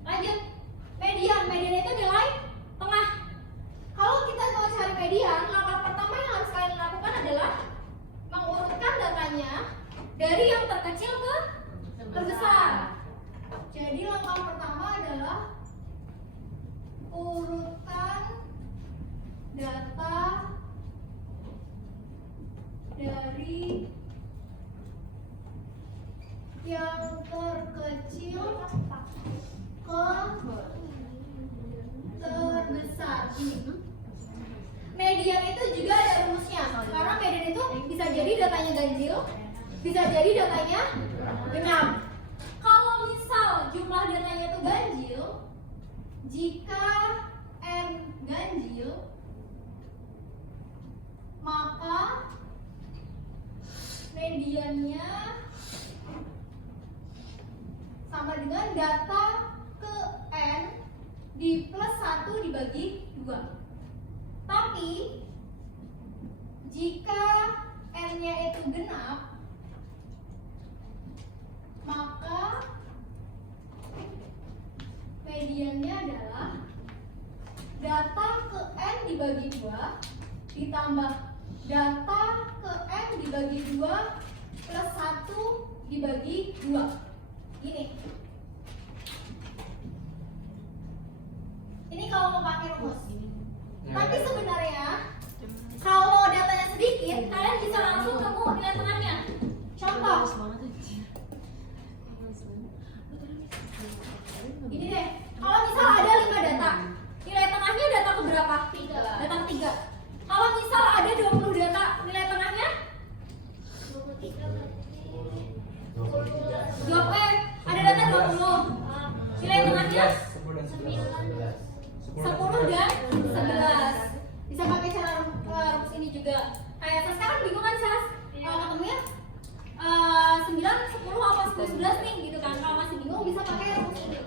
Lanjut. Median itu nilai tengah. Kalau kita mau cari median, langkah pertama yang harus kalian lakukan adalah mengurutkan datanya dari yang terkecil ke terbesar. Jadi langkah pertama adalah urutan data dari yang terkecil ke terbesar. Median itu juga ada rumusnya. Karena median itu bisa jadi datanya ganjil, bisa jadi datanya genap. Kalau misal jumlah datanya itu ganjil, jika n ganjil, maka mediannya sama dengan data ke n di plus 1 dibagi 2. Tapi jika n-nya itu genap, maka mediannya adalah data ke n dibagi 2 ditambah data ke n dibagi 2 plus 1 dibagi 2. Gini. Ini kalau mau pakai rumus. Tapi sebenarnya kalau datanya sedikit, kalian bisa langsung nemu nilai tengahnya. Contoh. Ini deh. Kalau misal ada 5 data, nilai tengahnya data ke berapa? 3. Data ketiga. Kalau misal ada 20 data, nilai tengahnya 20. Ada data 20. Nilai tengahnya 10 dan 11. 10 dan 11. Bisa pakai cara rumus ini juga. Kayak Sas kan bingung kan Sas? Kalau ketemunya 9, 10 apa 10, 11 nih gitu kan. Kalau masih bingung bisa pakai rumus ini.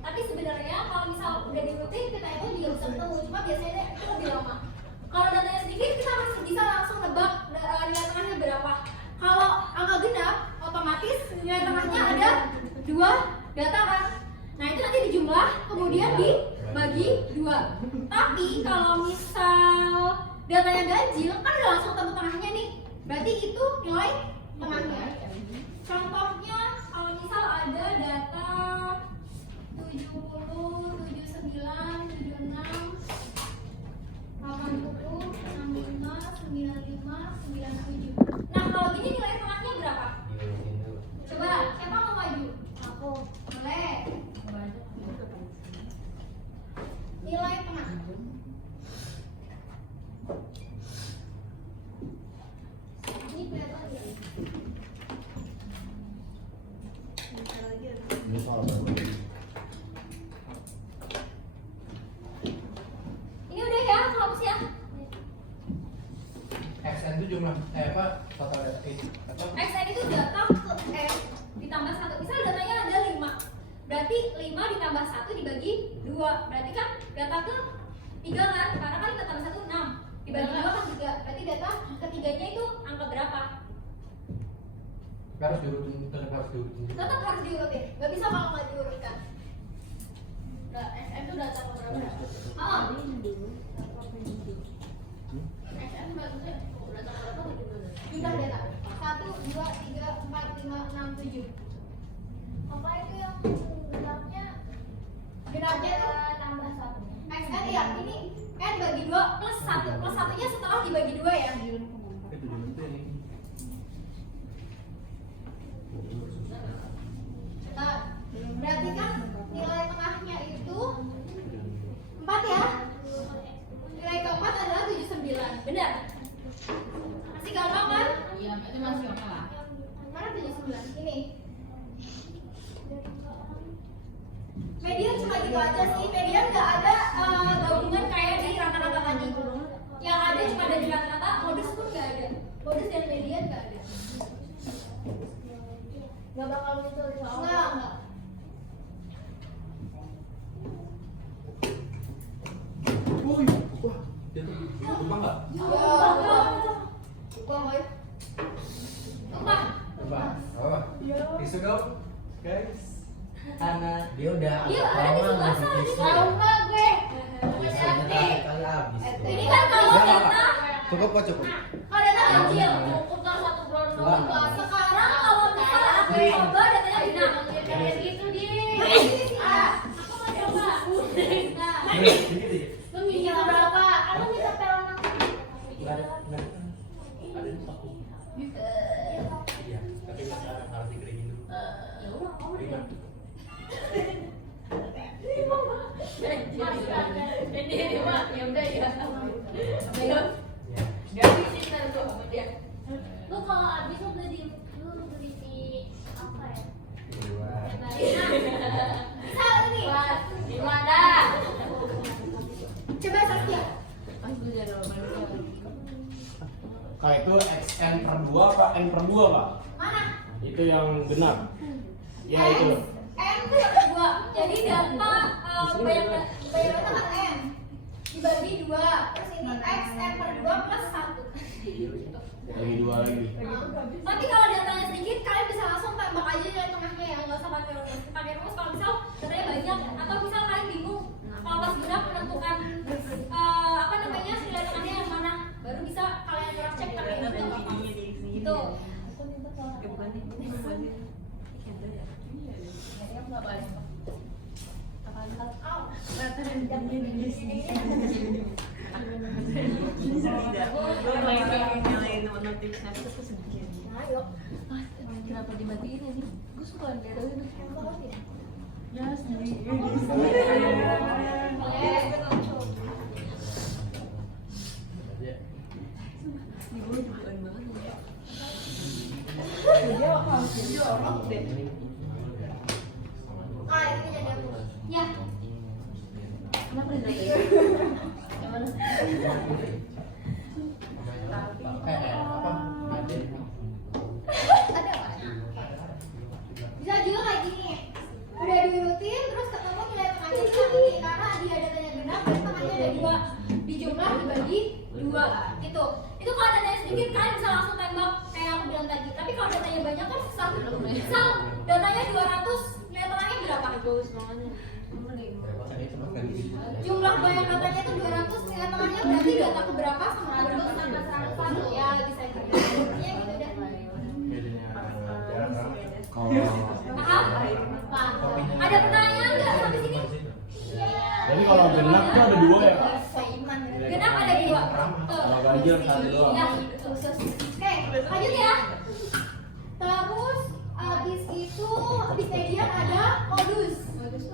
Tapi sebenarnya kalau misal udah dirutin kita itu juga bisa ketemu. Cuma biasanya itu lebih lama. Kalau datanya sedikit kita masih bisa langsung nebak nilai tengahnya berapa. Kalau angka genap otomatis nilai tengahnya ada 2 data kan. Nah itu nanti dijumlah kemudian dibagi 2. Tapi kalau misal datanya ganjil kan udah langsung ketemu tengahnya nih. Berarti itu nilai tengahnya. Contohnya kalau misal ada data 70, 79, 76, 80, 65, 95, 97. Nah kalau gini nilai tengahnya berapa? Coba siapa mau maju? Aku. Boleh. Nilai tengah. Ini kelihatan ya? Ini soal berapa? Ini udah ya, hapus ya. XN itu jumlah total data ini apa? XN itu data ke N ditambah 1. Misal datanya ada 5. Berarti 5 ditambah 1 dibagi 2. Berarti kan data ke 3 kan? Karena kan 5 tambah 1 6. Dibagi 2 kan 3. Berarti data ketiganya itu angka berapa? Harus diurutin, tetap harus diurutin. Tetap harus diurutin. Gak bisa kalau nggak diurutkan. SM itu data ke berapa? Oh, SM berarti data berapa gitu? jumlah data 1, 2, 3, 4, 5, 6, 7. Apa itu yang genapnya? Genapnya tuh tambah 1. XN ya, ini N bagi 2 plus 1. Plus 1-nya setelah dibagi 2 ya. Itu jumlah ini. Nah, berarti kan nilai tengahnya itu 4 ya. nggak ada gabungan kayak di rata-rata tadi. Yang ada cuma dari rata-rata, modus pun nggak ada. Modus dan median nggak ada. Nggak bakal muncul di awal. Nggak. Wih, wah, tumpah nggak? Tumpah nggak ya? Tumpah. Coba, apa? Tisu dong, guys. Karena dia udah Iya, ada tisu basah di tisu. Tahu nggak gue? Tisunya kali habis. Ini kan kalau Nggak, nggak, data, Cukup kok cukup. kalau data kecil. Cukup lah satu bulan Nggak. doang. Sekarang kalau misalnya aku coba datanya genap. Kayak gitu dia. Aku mau coba. Nah, Ini dikit aja. Lu minta berapa? aku minta pelan Nggak ada, nggak ada. Ada di saku. Iya, tapi nggak sekarang harus dikeringin dulu. Ya udah, kamu Lima. Ini mah ya udah ya. Ya. Lu kalau abis lu beli di apa ya? Dua. bisa ini. Gimana? Coba Saskia. Kak itu XN per 2 apa N per 2 Pak? Mana? Itu yang genap. Ya itu. M kedua. Jadi data banyak data kan M dibagi 2. Terus ini X M per 2 plus 1. Lagi 2 lagi. Tapi kalau datanya sedikit, kalian bisa langsung tembak aja dari tengahnya ya, nggak usah pakai rumus. Pakai rumus kalau misal datanya banyak, atau misal kalian bingung kalau pas genap menentukan apa namanya nilai tengahnya yang mana, baru bisa kalian cross check pakai itu. Gitu. Kenapa dimatiin ini? Gue suka lihat itu. Ya sendiri. Ini gue juga banget. Dia harus jadi orang deh. Ah, ini jadi aku. Ya. Kenapa dia? Yang mana? Apa? Ada. Ada nggak? Bisa juga kayak gini. Udah diurutin, terus ketemu nilai tengahnya cuma ini karena dia datanya genap, dan tengahnya ada 2. Dijumlah dibagi 2 gitu. Itu kalau datanya sedikit kalian bisa langsung tembak kayak aku bilang tadi. Tapi kalau datanya banyak kan susah. Misal datanya 200, nilai tengahnya berapa? Bagus banget. Jumlah banyak datanya itu 200, nilai tengahnya berarti data keberapa sama berapa sama 100 ya bisa gitu. Ya gitu deh. Paham? Ada pertanyaan nggak sampai sini? Jadi kalau genap tuh ada 2 ya Kak? Genap ada 2. Kalau ganjil 1 doang. Ya, khusus. Oke, lanjut ya. Terus habis itu habis median ada modus. Modus itu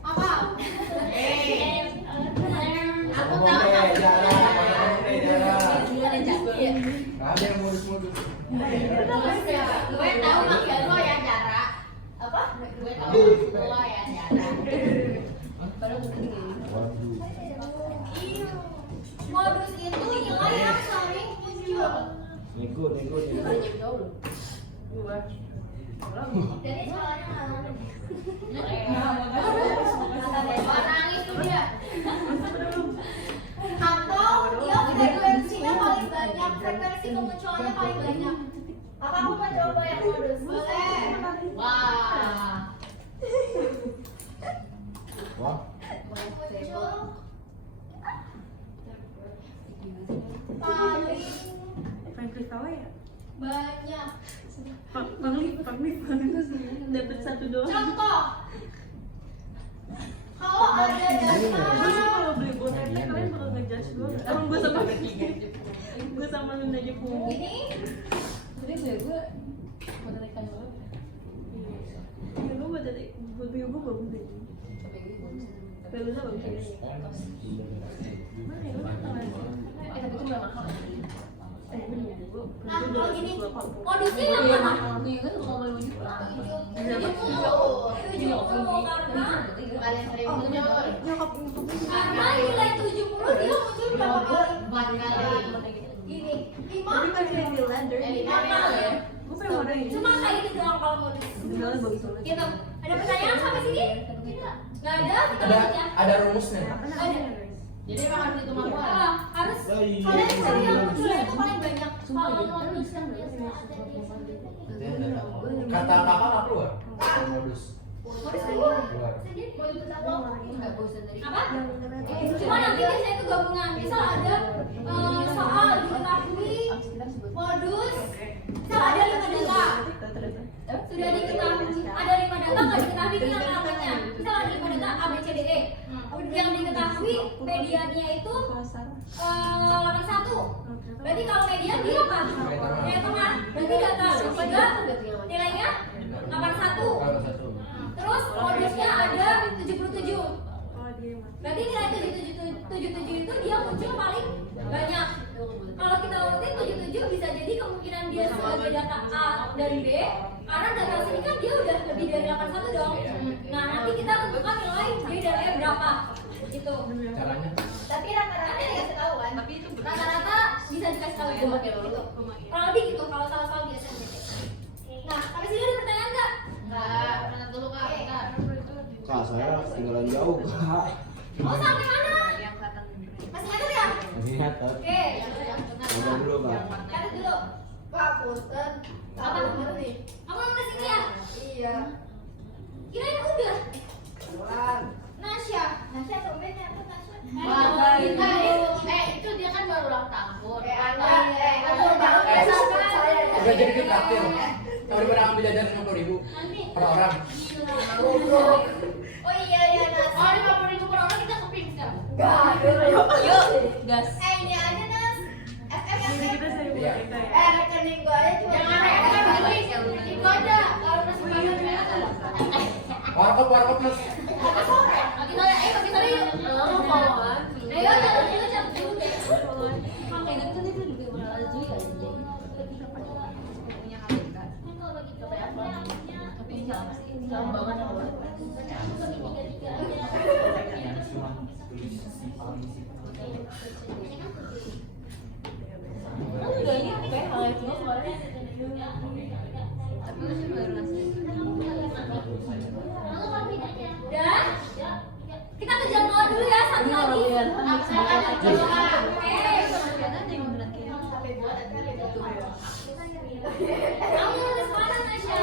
apa? Aku Ngomong tahu. deh, jarang. Ada jago ya. Nggak ada yang modus-modus. Gue tahu maksud lo ya Jara. Apa? Gue tahu maksud lo ya Jara. Modus itu nilai yang sering muncul. Nego. Jadi soalnya Nangis tuh dia. atau dia frekuensinya paling banyak, frekuensi kemunculannya paling banyak. Apa aku mau coba yang modus? Boleh. Wah. Wah, Muncul paling Frankly tahu ya? banyak. Dapat 1 doang. Contoh, kalau ada data Kalau beli boneka kalian bakal ngejudge gue. Emang gue sama gue sama Luna aja pun. ini, Jadi gue boneka doang. Ya gue buat gue bagus deh. Luna bagus deh. Mana ya? Tapi itu nggak mahal. Nah, kalau gini, modusnya yang mana? 70 karena Kalian sering muncul. karena nilai 70 dia muncul berapa kali? 4 kali. Gini, 5 5 kali. cuma kayak gitu doang kalau modus. Gitu. Ada pertanyaan sampai sini? Nggak ada, kita lanjut ya. Ada rumusnya. Ada. Jadi emang harus hitung apa? Harus kalian cari yang munculnya itu paling banyak. Kalau modus yang biasanya ada di Kata kakak nggak keluar. Modus. modus keluar. Keluar. Apa? Cuma nanti biasanya itu gabungan. Misal ada soal diketahui modus, misal ada 5 data. Sudah diketahui ada 5 data nggak diketahui ini angka-angkanya. Misal ada 5 data A B C D E. Yang diketahui mediannya itu 81. Berarti kalau median dia apa? Dia tengah. Berarti data ketiga nilainya 81. Terus modusnya ada 77. Berarti nilai 77 itu dia muncul paling banyak. Kalau kita urutin 77 bisa jadi kemungkinan dia sebagai data A dan B, karena data sini kan dia udah lebih dari 81 dong. Nah, nanti kita tentukan nilai B dan E berapa. Gitu. Caranya. Tapi rata-rata dikasih tahu kan? Rata-rata bisa dikasih tahu juga gitu. Kalau lebih gitu, kalau salah-salah biasanya. Nah, sampai sini ada pertanyaan nggak? Enggak, mana dulu Kak? Bentar. Kak, saya tinggalan jauh, Kak. Oh, sampai mana? Masih nyatet ya? Masih nyatet. Oke. Udah dulu, Kak. Catat dulu. Pak, punten. Apa? Bener nih. Kamu udah sini ya? Iya. Kirain udah. Keluar. Nasya sebenarnya apa Nasya? Itu dia kan baru ulang tahun. Udah jadi ditraktir. Kalau daripada ambil jajan 50.000 Nanti. per orang. Oh iya Nas. Oh, 50.000 per orang kita keping sekarang. Yuk, gas. Ini aja Nas. Iya. Rekening gua aja cuma. Jangan repot-repot, itu aja. Kalau masih banyak Warkop mas. Bagi saya, bagi saya yuk. Ayo jalan dulu, jalan dulu deh. Pakai gitu itu juga bakal laju ya. Kalau bagi kita tapi jauh banget. Enggak, ini PH itu soalnya. Tapi sih baru nasi. Dan kita ke jadwal dulu ya satu lagi. Kamu nulis mana Nasya?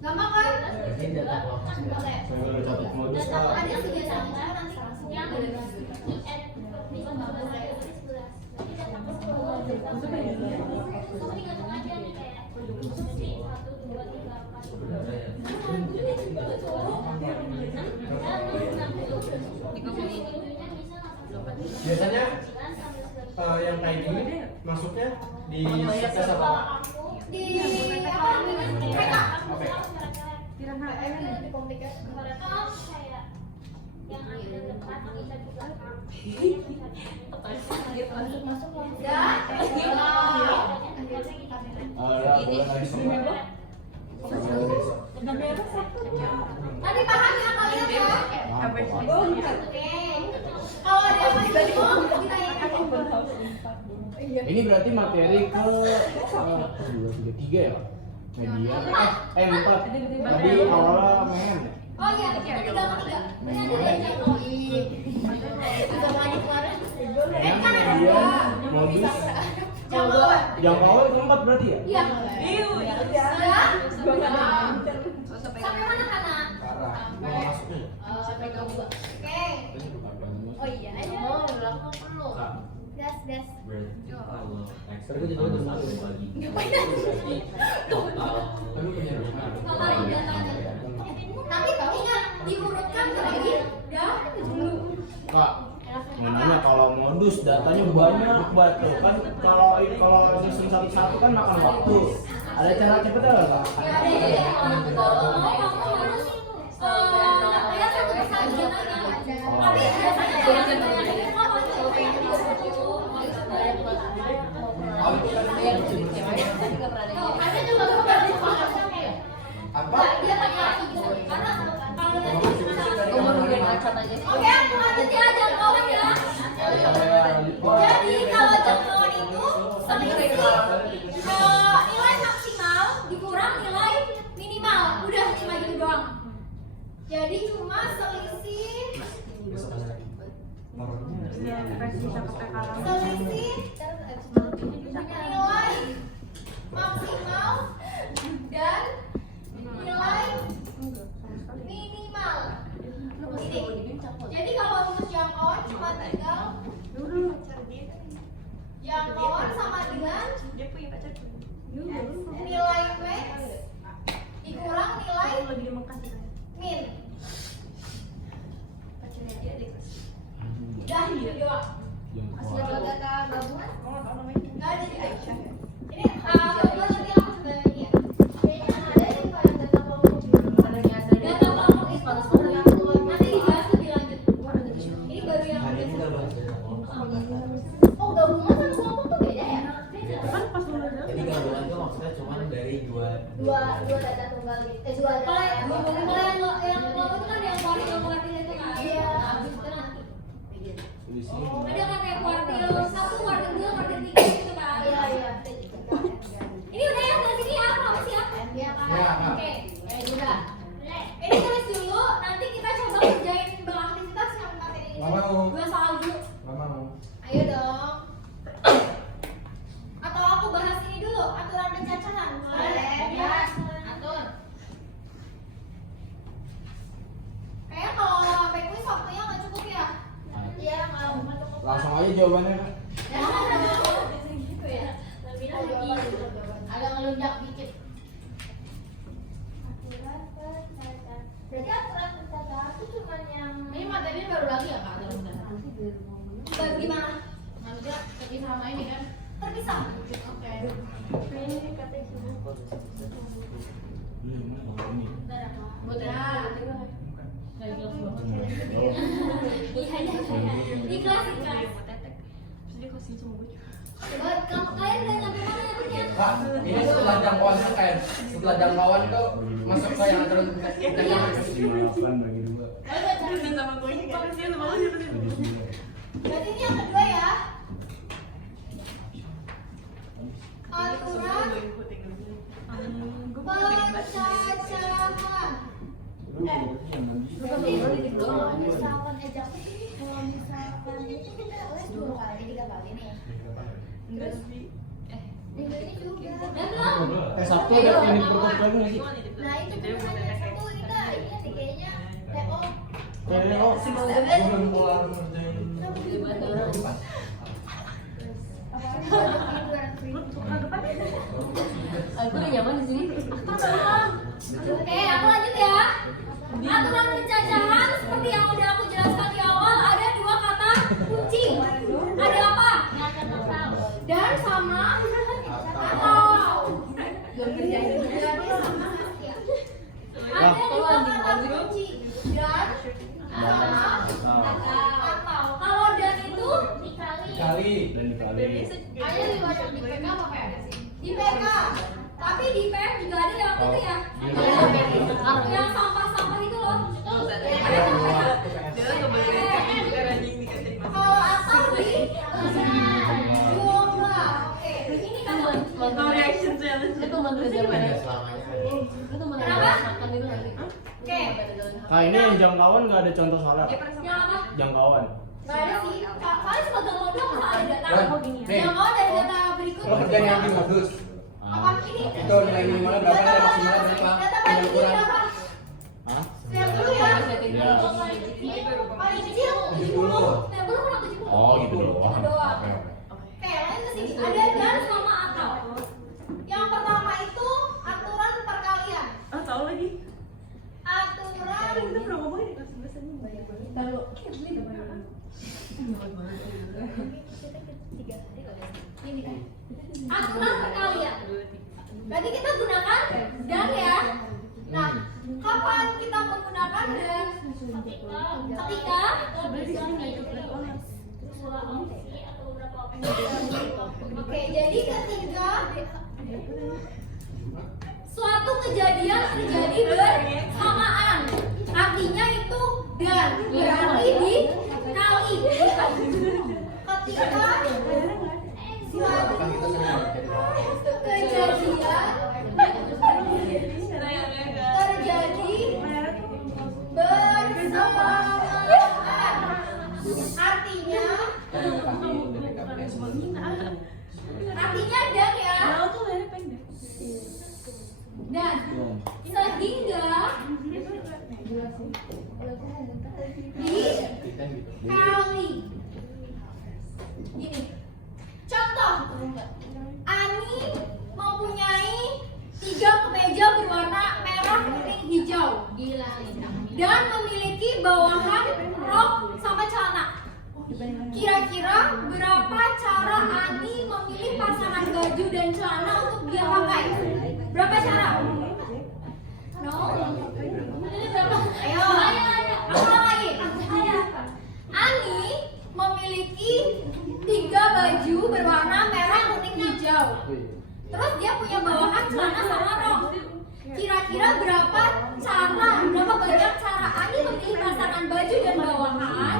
Gampang kan? Saya udah catat modus, Kak. Ada kebiasaan nanti yang Biasanya yang kayak gini masuknya di tes apa? di apa? PK. Yang ada depan kita juga Boleh lagi semua. Tadi paham ya kalian ya? Oke. Kalau ada yang masih bingung, ditanyakan. Ini berarti materi ke 3 ya? Media. 4. Tadi awalnya men. Oh iya, ketiga. Ini ada yang Media, modus. Yang awal itu 4 berarti ya? Iya. Ya. Sampai mana Hana? Parah. Mau masuknya? sampai ke gua. Oke. Oh iya aja. Oh, belakang perlu. Gas. Berarti kalau Terus itu udah satu masuk. lagi. Berarti total Aduh punya rumah. Total yang datanya. Tapi ingat diurutkan lagi dah dulu. Kak, namanya kalau modus datanya banyak banget tuh kan. Kalau nyusun satu-satu kan makan waktu. Ada cara cepetnya nggak, Kak? Ya ada ya. Kalau mau kamu harus ya satu persatu. Tapi biasanya dia laki-laki gitu. Karena kalau nanti bisa. Gue mau nungguin acot aja. Oke, aku lanjut ya jangkauan ya. Jadi kalau jangkauan itu selisih nilai maksimal dikurang nilai minimal. Udah cuma gitu doang. Jadi cuma selisih nilai maksimal dan nilai minimal. Ini. Jadi kalau untuk jangkauan cuma tinggal jangkauan sama dengan nilai max dikurang nilai min. Udah gitu doang. Kalau data gabungan Nggak ada di Aisyah. Ini gabungan nanti aku coba ini ya. kayaknya ada yang paling data kelompok. Data kelompok itu nanti dibahas lebih lanjut. Ini baru yang Hari ini udah bahas dari oh gabungan sama kelompok tuh beda ya? Jadi gabungan tuh maksudnya cuma dari dua Dua data tunggal gitu. Dua data Kalau yang kelompok itu kan yang kuartil itu kan. Iya. Habis itu nanti. Di sini. Ada kan kayak kuartil 1, kuartil 2, kuartil 3 gitu kan. Iya iya. Ini udah ya dari sini ya, apa sih ya? Iya kan. Ya, Kak. Oke, udah. Ini tulis dulu, nanti kita coba kerjain beraktivitas yang materi ini. Nggak mau. Gue soal dulu. Nggak mau. Ayo dong. Atau aku bahas ini dulu, aturan pencacahan. Boleh. Ya, atur. Kayaknya kalau sampai kuis waktunya nggak cukup ya. Iya kalau mau cukup. Langsung aja jawabannya Kak. Gitu ya. Agak ngelunjak dikit. Aturan pencacahan. Berarti aturan pencacahan itu cuma yang Ini materinya baru lagi ya kak? Baru gimana? Maksudnya terpisah sama ini kan? Terpisah. Oke. ini katanya buku. Buat dari kelas banget. Iya, di kelas di kelas. Coba kalian udah nyampe mana nyampe? Kak, ini setelah jangkauan itu kayak setelah jangkauan itu masuk ke yang terus Delapan bagi dua. Berarti ini yang kedua ya. Aturan pencacahan. Kalau misalkan ejak kalau misalkan itu kita les 2 kali 3 kali nih. Terus minggu ini juga. Dan belum? Sabtu ada yang dipertemukan nggak sih? Nah itu bukannya satu kita ini nih kayaknya TO. Kayaknya oh sih belum keluar ngerjain. Aku udah nyaman di sini. Oke, aku lanjut ya. Aturan pencacahan seperti yang udah aku jelaskan di awal ada 2 kata kunci. Ada apa? Dan sama atau. Ada 2 kata kunci. Dan sama atau. Kalau dan itu kali. Dan dikali. Ayo dibaca di PK apa PK sih? di PK. Tapi di PM juga ada yang itu ya. Yang sampah-sampah itu loh. Kalau atau di jumlah. Oke, ini kan Itu mantu jawabannya. selamanya. Itu mantu Kenapa? makan itu nanti. Oke. Nah ini yang jangkauan nggak ada contoh soalnya. Yang apa? Jangkauan. Nggak ada sih. Soalnya cuma gampang doang nggak ada data. Nih, Yang mau dari data berikut. kalau kerjaan yang di modus Apa ini? itu nilai minimalnya berapa, nilai maksimalnya berapa, Data nilai paling kecil kurang. berapa? Hah? Yang dulu ya. Iya. Paling kecil 70. Yang dulu kurang 70. Oh gitu loh. Itu doang. Oke, oke. Oke, lanjut ke sini. Ada dan sama atau. Yang pertama itu aturan perkalian. Tahu lagi. Aturan pernah ngomongin di kelas 11 ini banyak banget. Tahu. ini kan. Aturan perkalian. Berarti kita gunakan dan ya. Nah, kapan kita menggunakan dan? Ketika Oke, jadi ketika suatu kejadian terjadi bersamaan. Artinya itu dan berarti dikali. Ketika suatu kejadian terjadi bersamaan. Artinya dan ya. Dan sehingga dikali. Gini. Contoh. Ani mempunyai 3 kemeja berwarna merah, kuning, hijau. Dan memiliki bawahan rok sama celana. Kira-kira berapa cara Ani memilih pasangan baju dan celana untuk dia pakai? Berapa cara? No? Ini berapa? Ayo. Aku lagi. Ani memiliki 3 baju berwarna merah, kuning, hijau. Terus dia punya bawahan celana sama rok. Kira-kira berapa banyak cara Ani memilih pasangan baju dan bawahan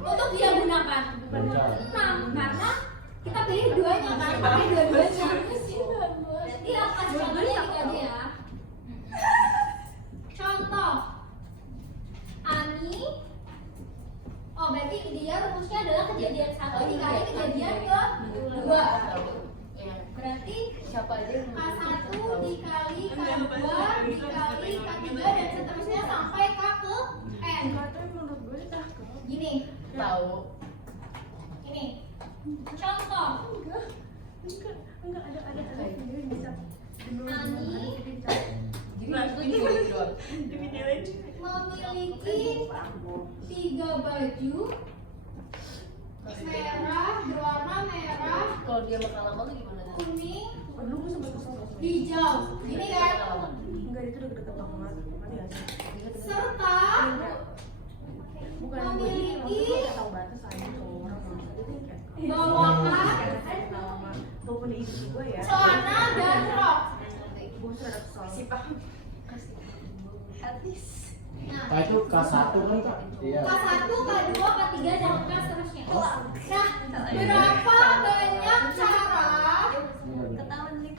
untuk dia gunakan? 6, karena kita pilih duanya kan, pakai dua-duanya. Jadi apa contohnya ya? Contoh Ani, berarti dia rumusnya adalah kejadian 1 dikali kejadian kedua. Berarti K1 dikali K2 dikali K3 dan seterusnya sampai K ke N. Gini. Tahu. Ini. Contoh. Ani memiliki 3 baju merah, berwarna merah, Kalau dia makan lama tuh gimana? kuning, hijau. Ini kan? Serta memiliki bawahan celana dan rok. Nah itu K1 kan Kak? Iya. K1, K2, K3 dan seterusnya. Nah, berapa banyak cara Ani dalam memilih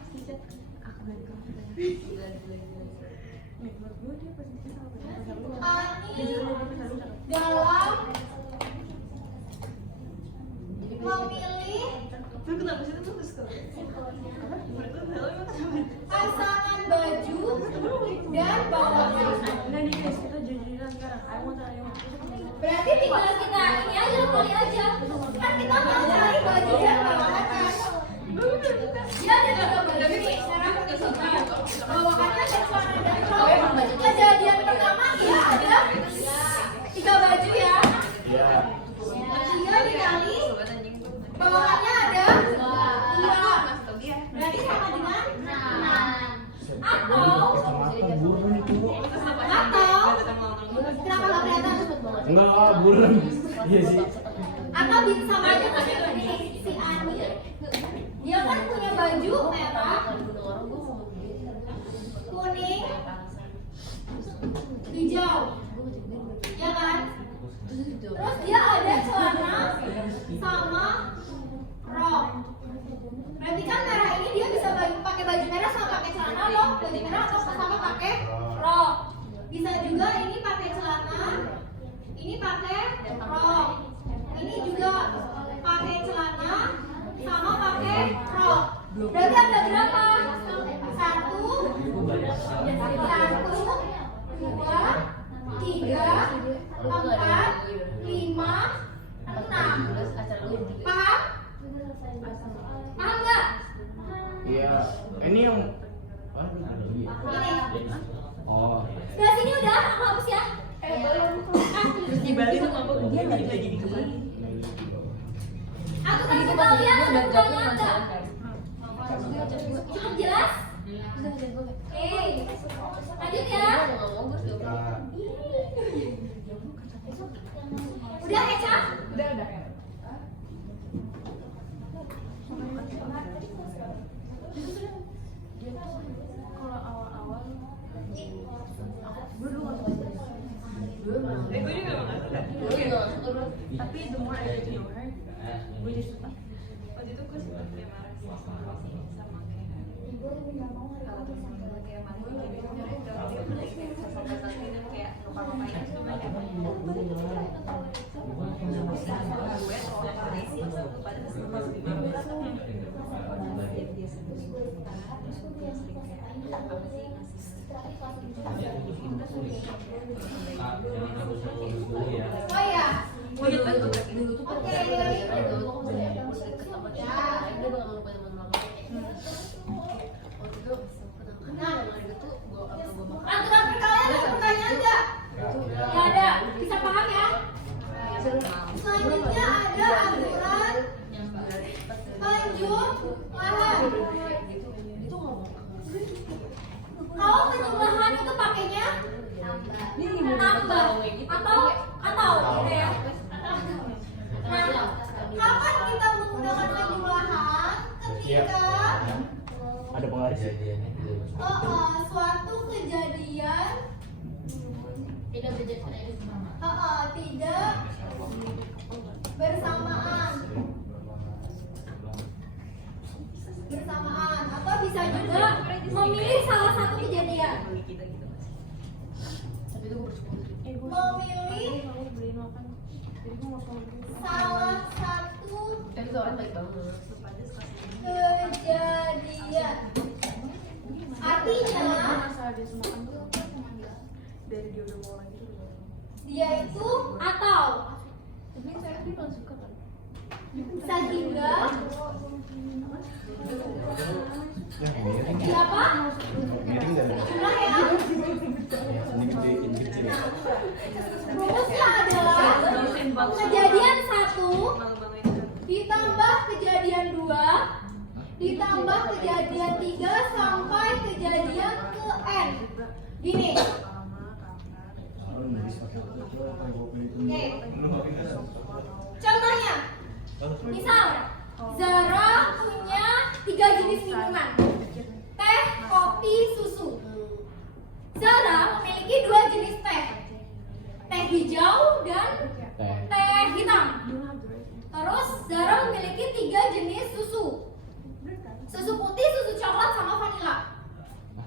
pasangan baju dan bawahan? Berarti tinggal kita ini aja, kali aja. Kan kita mau cari baju dan bawahan kan? Dia ada 3 baju nih, sekarang kita bawahannya ada celana dan rok. Kejadian pertama dia ada 3 baju ya. Iya. 3 dikali bawahannya ada 2. Berarti sama dengan 6. Atau kenapa nggak kelihatan? Enggak, bulan. Iya sih. Atau bisa sama aja kan ini si Ani, dia kan punya baju merah, kuning, hijau, ya kan? Terus dia ada celana sama rok. Berarti kan merah ini dia bisa pakai baju merah sama pakai celana, loh. Baju merah atau sama pakai rok. Bisa juga ini pakai celana, ini pakai rok. Ini juga pakai celana sama pakai rok. Berarti ada berapa? 1, 2, 3, 4, 5, 6. Paham? Paham nggak? Iya. Ini yang Ini. oh. Sebelah sini udah, aku hapus ya. Terus di Bali tuh apa? Dia nggak jadi kembali. Aku kasih tahu ya, udah kurang nggak? Cukup jelas? Lanjut ya. Udah Eca? Udah. Kalau awal Tapi the more I get to know her, gue jadi suka. Waktu itu gue sempet kayak marah sih sama kayak Manu jadi sebenarnya udah dia tuh kayak sosok tadi dan kayak lupa-lupain cuma kayak gue soal Paris itu pada sempat Oh ya, Dulu tuh Oke. aturan perkalian ada pertanyaan nggak? Nggak ada, bisa paham ya? Selanjutnya ada aturan penjumlahan. Kalau penjumlahan itu pakainya tambah atau gitu ya. Nah, kapan kita menggunakan penjumlahan? Ketika Ada penggaris. suatu kejadian tidak berjalan sama. tidak bersamaan atau bisa juga memilih salah satu kejadian. Memilih salah satu Tapi tuh orang baik banget. kejadian. Artinya dari dia udah mau lagi dia itu atau tapi saya dia paling suka kan sehingga Ya, miring. siapa? Miring dan Jumlah ya. ini gedein kecil. Rumusnya adalah kejadian 1 ditambah kejadian 2 ditambah kejadian 3 sampai kejadian ke N. Gini. Oke. Contohnya, misal Zara punya 3 jenis minuman, teh, kopi, susu. Zara memiliki 2 jenis teh, teh hijau dan teh hitam. Terus Zara memiliki 3 jenis susu, susu putih, susu coklat, sama vanila.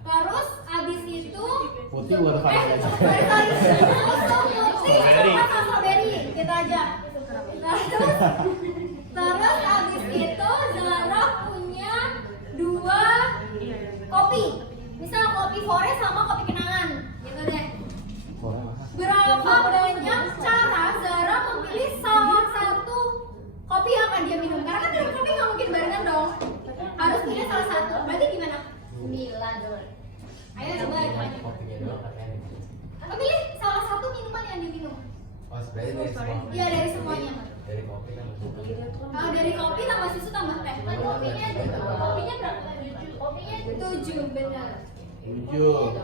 Terus abis itu Putih baru vanilla. sorry, susu putih, coklat, sama strawberry, gitu aja. Terus abis itu Zara punya 2 kopi, misal kopi forest sama kopi kenangan, gitu deh. Berapa banyak cara Zara memilih salah satu kopi yang akan dia minum? Karena kan 3 kopi nggak mungkin barengan dong, harus pilih salah satu. Berarti gimana? 9 dulu. Ayo coba gimana? Atau pilih salah satu minuman yang diminum. Iya, dari semuanya. Kalau dari kopi tambah susu tambah teh. Kan kopinya berapa tadi? Kopinya 7, benar. 7.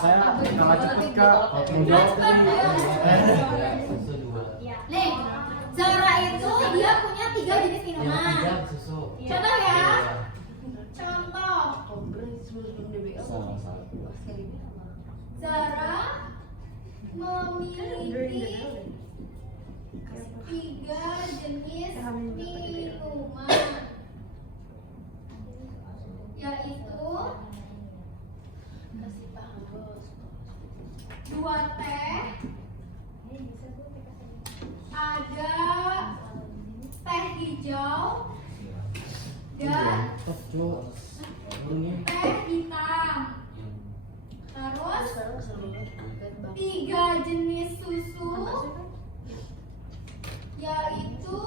Saya nggak cepet kak. Kalau mau jawab Nih, Zara itu dia punya 3 jenis minuman. Contoh ya. Contoh. Zara memiliki 3 jenis minuman, yaitu 2 teh, ada teh hijau dan teh hitam. Terus 3 jenis susu, yaitu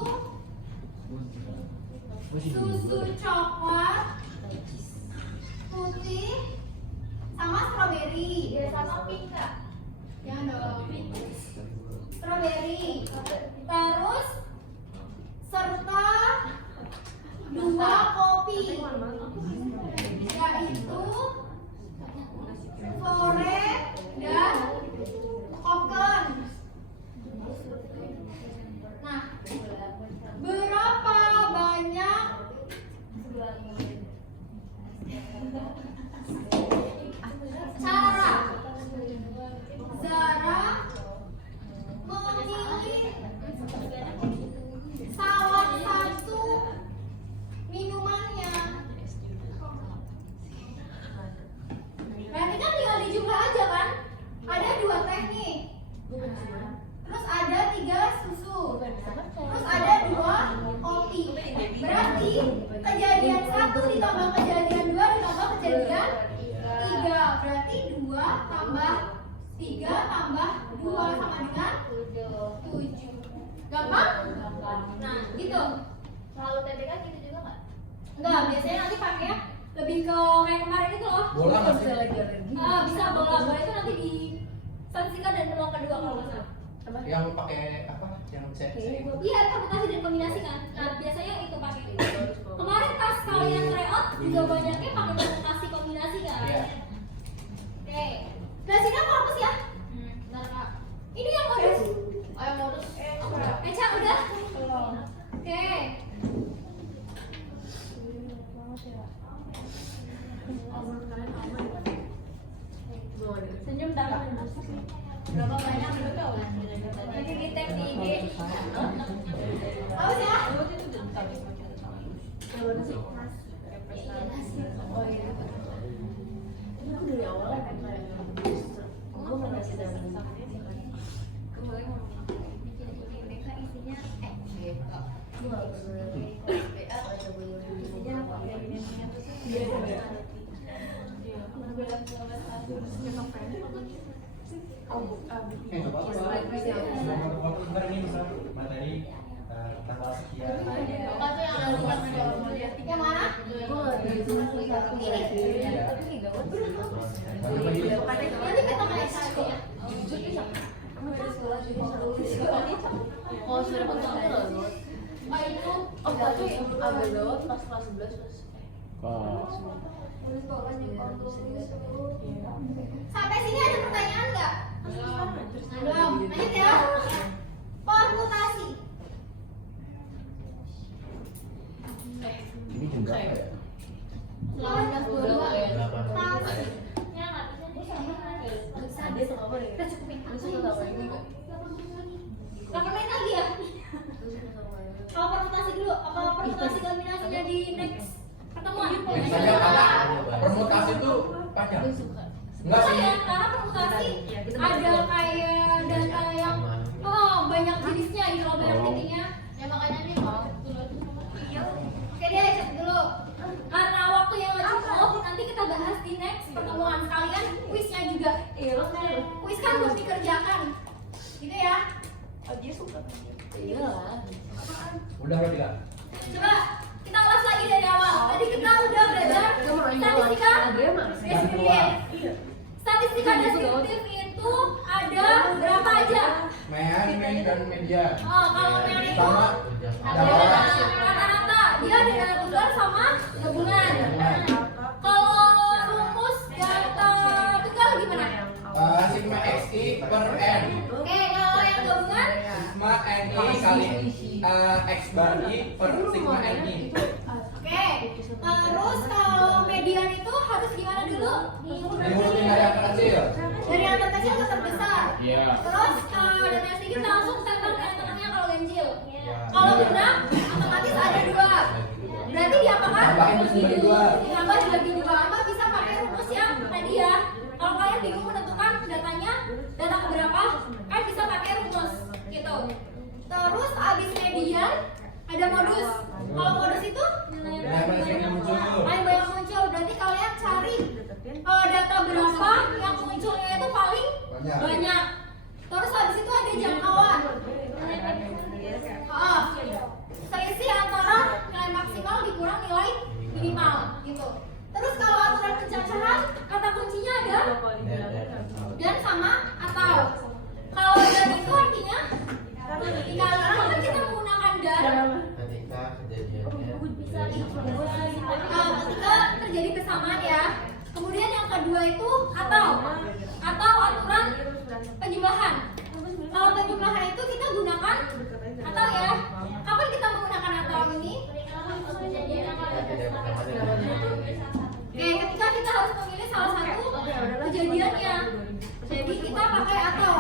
susu coklat, putih, sama strawberry. sama pink Kak. Ya dong, strawberry. Terus serta 2 kopi, yaitu sore dan koken. Nah, berapa banyak cara Zara berarti 2 tambah 3 tambah 2 sama dengan 7. Gampang? Nah, gitu. Selalu TBK gitu juga nggak? Enggak, biasanya nanti pakai lebih ke kayak kemarin itu loh. Bola nggak sih? Bisa bola itu nanti di statistika dan peluang kedua kalau nggak salah. Yang pakai apa? Yang cek. Iya, permutasi dan kombinasi kan. Nah, biasanya itu pakai. Kemarin pas kalian tryout juga banyaknya pakai permutasi kombinasi kan. Iya. Oke. Dari sini aku hapus ya. Bentar kak. Ini yang modus. Oh yang modus. Eca udah. Oke. Senyum tangan. Berapa banyak nanti di tag di IG. Awas ya. Bentar ini misal materi tanggal sekian. Bapak tuh yang lalu kan Yang mana? Nanti kita main saja ya. Oh sudah potong terus. Oh itu. Oh berarti agak lewat pas kelas 11 terus. Sampai sini ada pertanyaan nggak? Belum. Lanjut ya. Permutasi. Ini jam berapa ya? 1822. Tas. Ya nggak bisa. Kita cukupin. Kapan main lagi ya? Kalau permutasi dulu, apa permutasi kombinasinya di next pertemuan? Biasanya karena permutasi itu panjang. Enggak sih. Ya, karena permutasi ada kayak data yang banyak jenisnya gitu loh, banyak titiknya. Ya makanya nih mau. Oke deh, cek dulu. Karena waktu yang nggak cukup, nanti kita bahas di next pertemuan. Sekalian kuisnya juga. Kuis kan harus dikerjakan, gitu ya. Udah berarti Kak? Coba kita ulas lagi dari awal. Tadi kita udah belajar statistika deskriptif. Statistika deskriptif itu ada berapa aja? Mean, min, dan median. Oh, kalau mean itu Sama ada rata-rata. Dia ada data tunggal sama gabungan. Kalau rumus data tunggal gimana? Sigma XI per N. Oke, kalau yang gabungan Sigma NI kali X bar I per sigma NI. oke. Terus kalau median itu harus gimana dulu? Diurutin dari yang kecil. Dari yang terkecil ke terbesar. Iya. Terus kalau data yang sedikit langsung tembak yang tengahnya kalau ganjil. Iya. Kalau genap otomatis ada 2. Berarti diapakan? Tambahin terus dibagi 2. Ditambah dibagi 2. Apa bisa pakai rumus yang tadi ya? Kalau kalian bingung menentukan datanya, data keberapa, kan bisa pakai rumus gitu. Terus abis median ada modus. Kalau modus itu paling banyak muncul. Berarti kalian cari data berapa yang munculnya itu paling banyak. Terus habis itu ada jangkauan. Selisih antara nilai maksimal dikurang nilai minimal gitu. Terus kalau aturan pencacahan, kata kuncinya ada dan sama atau. Kalau dan itu artinya dikalikan kan kita menggunakan dan Ketika kejadiannya ketika terjadi kesamaan ya. Kemudian yang kedua itu atau aturan penjumlahan. Kalau penjumlahan itu kita gunakan atau ya. Kapan kita menggunakan atau ini? Oke, ketika kita harus memilih salah satu kejadiannya. Jadi kita pakai atau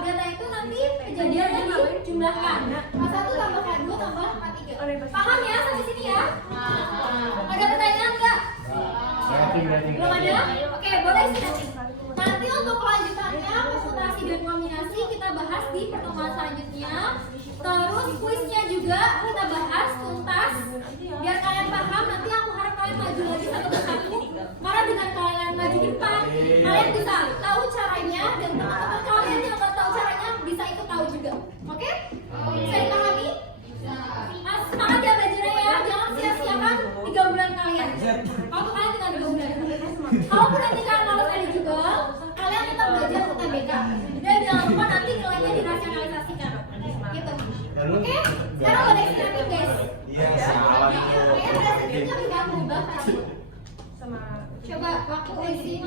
data itu nanti kejadiannya dijumlahkan. K1 tambah K2 tambah K3. Paham ya sampai sini ya? Ada pertanyaan nggak? Belum ada? Oke, boleh sih nanti. Nanti untuk kelanjutannya konsultasi dan kombinasi kita bahas di pertemuan selanjutnya. Terus kuisnya juga kita bahas tuntas biar kalian paham. Nanti aku harap kalian maju lagi satu persatu. Karena dengan kalian maju di depan. Kalian bisa tahu caranya dan teman-teman kalian yang nggak tahu caranya bisa ikut tahu juga. Oke? Bisa dipahami? Mas, semangat ya belajarnya ya. Jangan sia-siakan 3 bulan kalian. Waktu kalian tinggal 3 bulan. Kalaupun nanti kalian malas eligible, kalian tetap belajar UTBK. Dan jangan lupa nanti nilainya dirasionalisasikan. Gitu. Oke? Sekarang udah extended guys. Iya, salah. Kayaknya presentasinya bisa berubah tadi. Coba waktu isi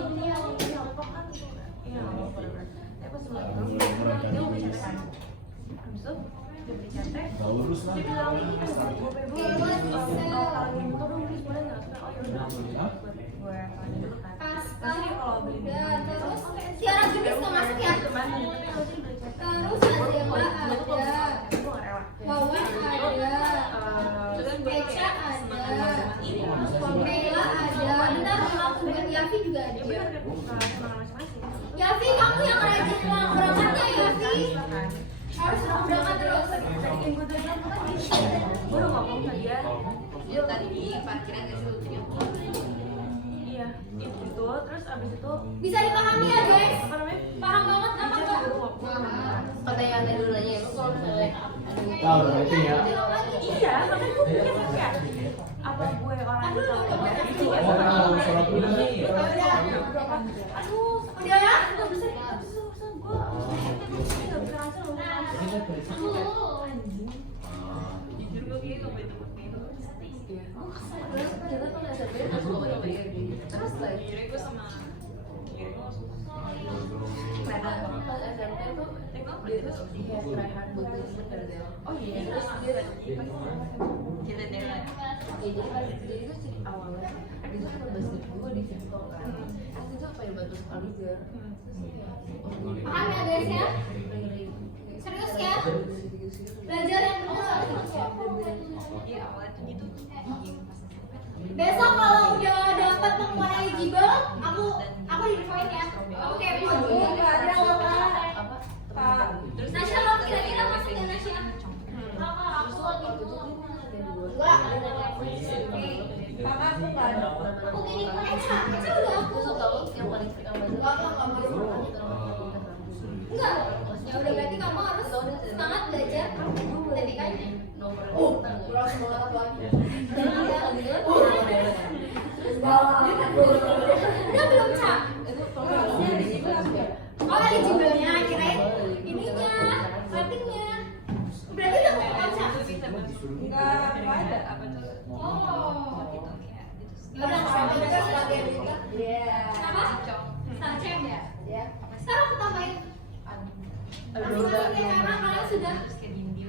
Lurus lah. pasta udah terus Tiara Genis nggak masuk ya? Terus Adela ada, Wawan ada, Eca ada, Mela ada, bentar aku dan Yafi juga ada. Yafi kamu yang rajin berangkatnya Yafi, harus berangkat terus. Gue udah ngomong ke dia. Dia tadi di parkiran gak sih? Iya, itu terus abis itu Bisa dipahami ya guys? apa namanya? Paham banget apa enggak? Pertanyaan dari dulu aja, lu kalau misalnya Tahu dong itu ya. Iya, makanya gue pikir kayak apa gue orang yang Oh, surat udah nih. aduh, Udah ya? gue bisa susah gue nggak bisa aja loh. Jujur gue kayak nggak begitu begitu. terus kita tuh nggak sampai aku nggak bayar gitu. Terus lagi Gue sama pas SMP tuh dia tuh kayak tryhard buat bener deh. oh iya, Terus dia kita deh lah. Ya jadi tuh sih awalnya dia tuh cuma basket gue di situ kan. Terus itu apa ya bantu sekali aja. Paham ya guys ya? Serius ya? Belajar yang benar. iya awalnya tuh gitu. Besok kalau udah dapat pengumuman eligible, aku di-infoin ya. Oke, mau nggak ada apa? Pak. Nasional kira-kira masuk ke nasional. Aku Enggak. Kakak aku nggak ada. Aku ini pun Eca udah aku. Yang paling pertama itu Enggak. Ya udah berarti kamu harus semangat belajar UTBK-nya. Udah belum Cak? Oh eligible-nya kirain ininya, ratingnya. Berarti udah mau Cak? Enggak ada apa tuh? Oh. Ya udah kalau gitu sebagai juga. Apa? Sarcem ya? Sekarang aku tambahin. Masing-masing ya, karena kalian sudah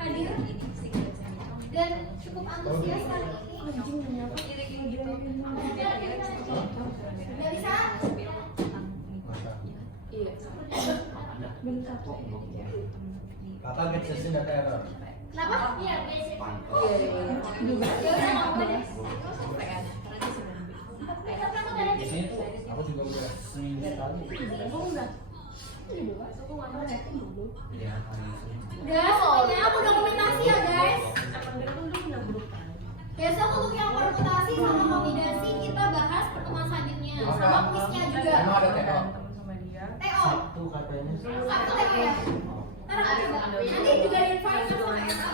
hadir dan cukup antusias kali ini. Udah bisa? Iya. Kakak get sesin data error. Kenapa? Iya. Iya. Ya udah nggak apa-apa deh. Di sini tuh aku juga udah seminggu sekali. Iya, Guys, pokoknya aku dokumentasi ya guys. Besok untuk yang permutasi sama komidasi kita bahas pertemuan selanjutnya sama kuisnya juga. Emang ada TO? Sama dia. Sabtu katanya. Satu TO ya. Ntar aku coba. Nanti juga di-invite sama SA